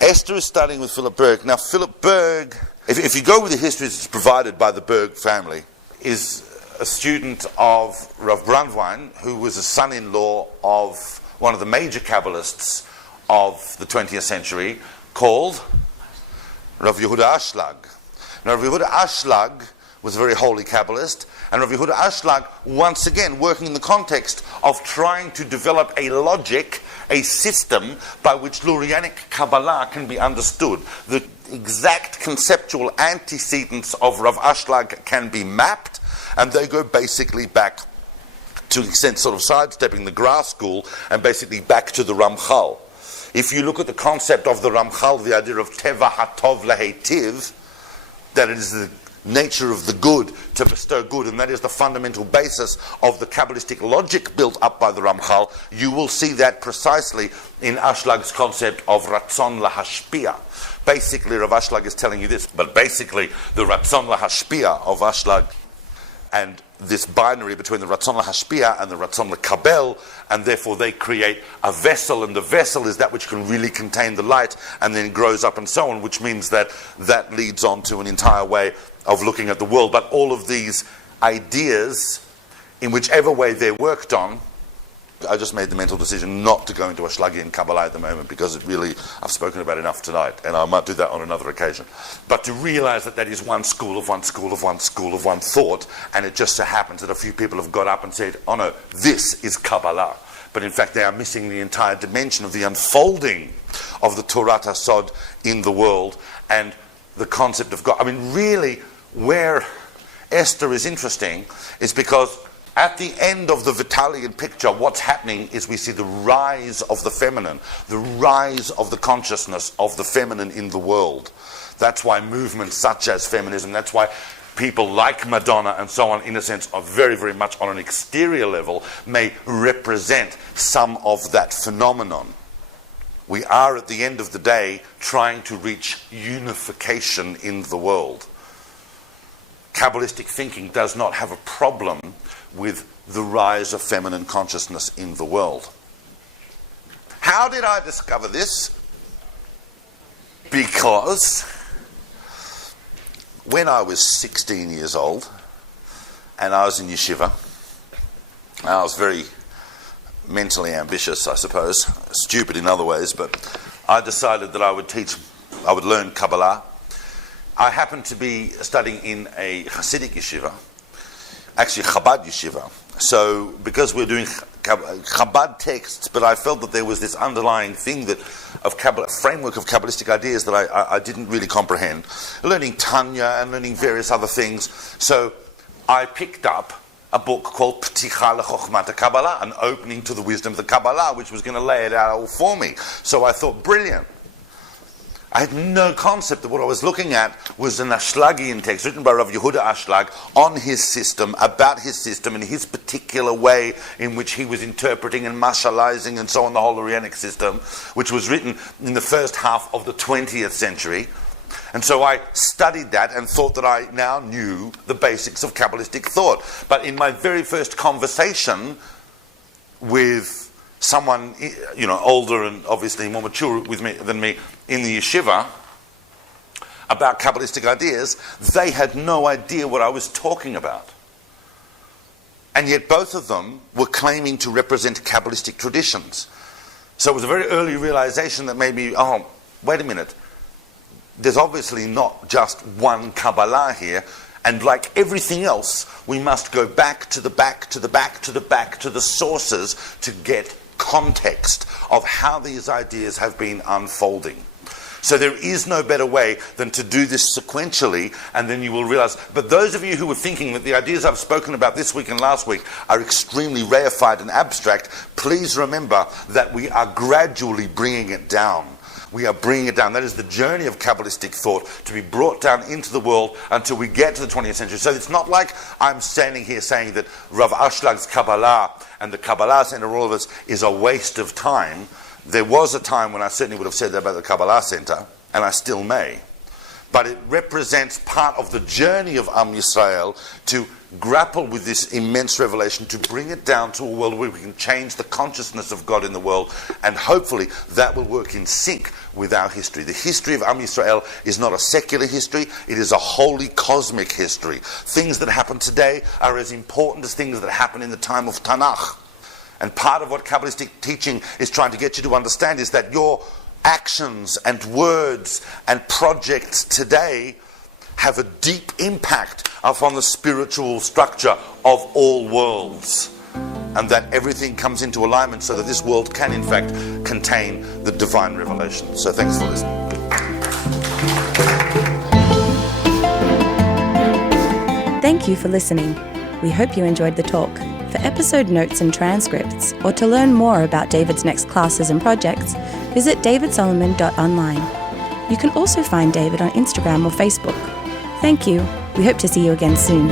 Esther is studying with Philip Berg. Now, Philip Berg, if you go with the history that's provided by the Berg family, is a student of Rav Brandwein, who was a son-in-law of one of the major Kabbalists of the 20th century, called Rav Yehuda Ashlag. Now, Rav Yehuda Ashlag was a very holy Kabbalist, and Rav Yehuda Ashlag, once again, working in the context of trying to develop a logic, a system by which Lurianic Kabbalah can be understood. The exact conceptual antecedents of Rav Ashlag can be mapped, and they go basically back, to an extent sort of sidestepping the Gra school, and basically back to the Ramchal. If you look at the concept of the Ramchal, the idea of Teva HaTov Lehetiv, that it is the nature of the good to bestow good, and that is the fundamental basis of the Kabbalistic logic built up by the Ramhal, you will see that precisely in Ashlag's concept of Ratzon Lahashpia. Basically, Rav Ashlag is telling you this, but basically the Ratzon Lahashpia of Ashlag and this binary between the Ratzon Lahashpia and the Ratzon Lakabel, and therefore they create a vessel, and the vessel is that which can really contain the light and then grows up and so on, which means that that leads on to an entire way of looking at the world. But all of these ideas, in whichever way they're worked on, I just made the mental decision not to go into Ashlagian Kabbalah at the moment, because it really, I've spoken about enough tonight, and I might do that on another occasion. But to realize that that is one school of one school of one school of one thought, and it just so happens that a few people have got up and said, oh no, this is Kabbalah. But in fact they are missing the entire dimension of the unfolding of the Torah Sod in the world, and the concept of God. I mean, really, where Esther is interesting is because at the end of the Vitalian picture, what's happening is we see the rise of the feminine, the rise of the consciousness of the feminine in the world. That's why movements such as feminism, that's why people like Madonna and so on, in a sense, are very, very much on an exterior level, may represent some of that phenomenon. We are, at the end of the day, trying to reach unification in the world. Kabbalistic thinking does not have a problem with the rise of feminine consciousness in the world. How did I discover this? Because when I was 16 years old and I was in yeshiva, I was very mentally ambitious, I suppose, stupid in other ways, but I decided that I would learn Kabbalah. I happened to be studying in a Hasidic yeshiva, actually Chabad yeshiva. So because we're doing Chabad texts, but I felt that there was this underlying thing framework of Kabbalistic ideas that I didn't really comprehend. Learning Tanya and learning various other things. So I picked up a book called Pticha leChochmat Kabbalah, an opening to the wisdom of the Kabbalah, which was going to lay it out all for me. So I thought, brilliant. I had no concept that what I was looking at was an Ashlagian text written by Rav Yehuda Ashlag on his system, about his system, and his particular way in which he was interpreting and mashalizing and so on the whole Lurianic system, which was written in the first half of the 20th century. And so I studied that and thought that I now knew the basics of Kabbalistic thought. But in my very first conversation with someone, older and obviously more mature than me in the yeshiva about Kabbalistic ideas, they had no idea what I was talking about. And yet both of them were claiming to represent Kabbalistic traditions. So it was a very early realization that made me, oh, wait a minute, there's obviously not just one Kabbalah here, and like everything else, we must go back to the sources to get context of how these ideas have been unfolding. So there is no better way than to do this sequentially, and then you will realize. But those of you who were thinking that the ideas I've spoken about this week and last week are extremely reified and abstract, please remember that we are gradually bringing it down. We are bringing it down. That is the journey of Kabbalistic thought, to be brought down into the world until we get to the 20th century. So it's not like I'm standing here saying that Rav Ashlag's Kabbalah and the Kabbalah Center, all of us, is a waste of time. There was a time when I certainly would have said that about the Kabbalah Center, and I still may. But it represents part of the journey of Am Yisrael to grapple with this immense revelation, to bring it down to a world where we can change the consciousness of God in the world, and hopefully that will work in sync with our history. The history of Am Yisrael is not a secular history, it is a holy cosmic history. Things that happen today are as important as things that happen in the time of Tanakh. And part of what Kabbalistic teaching is trying to get you to understand is that your actions and words and projects today have a deep impact upon the spiritual structure of all worlds, and that everything comes into alignment so that this world can in fact contain the divine revelation. So thanks for listening. Thank you for listening. We hope you enjoyed the talk. For episode notes and transcripts, or to learn more about David's next classes and projects, visit davidsolomon.online. You can also find David on Instagram or Facebook. Thank you. We hope to see you again soon.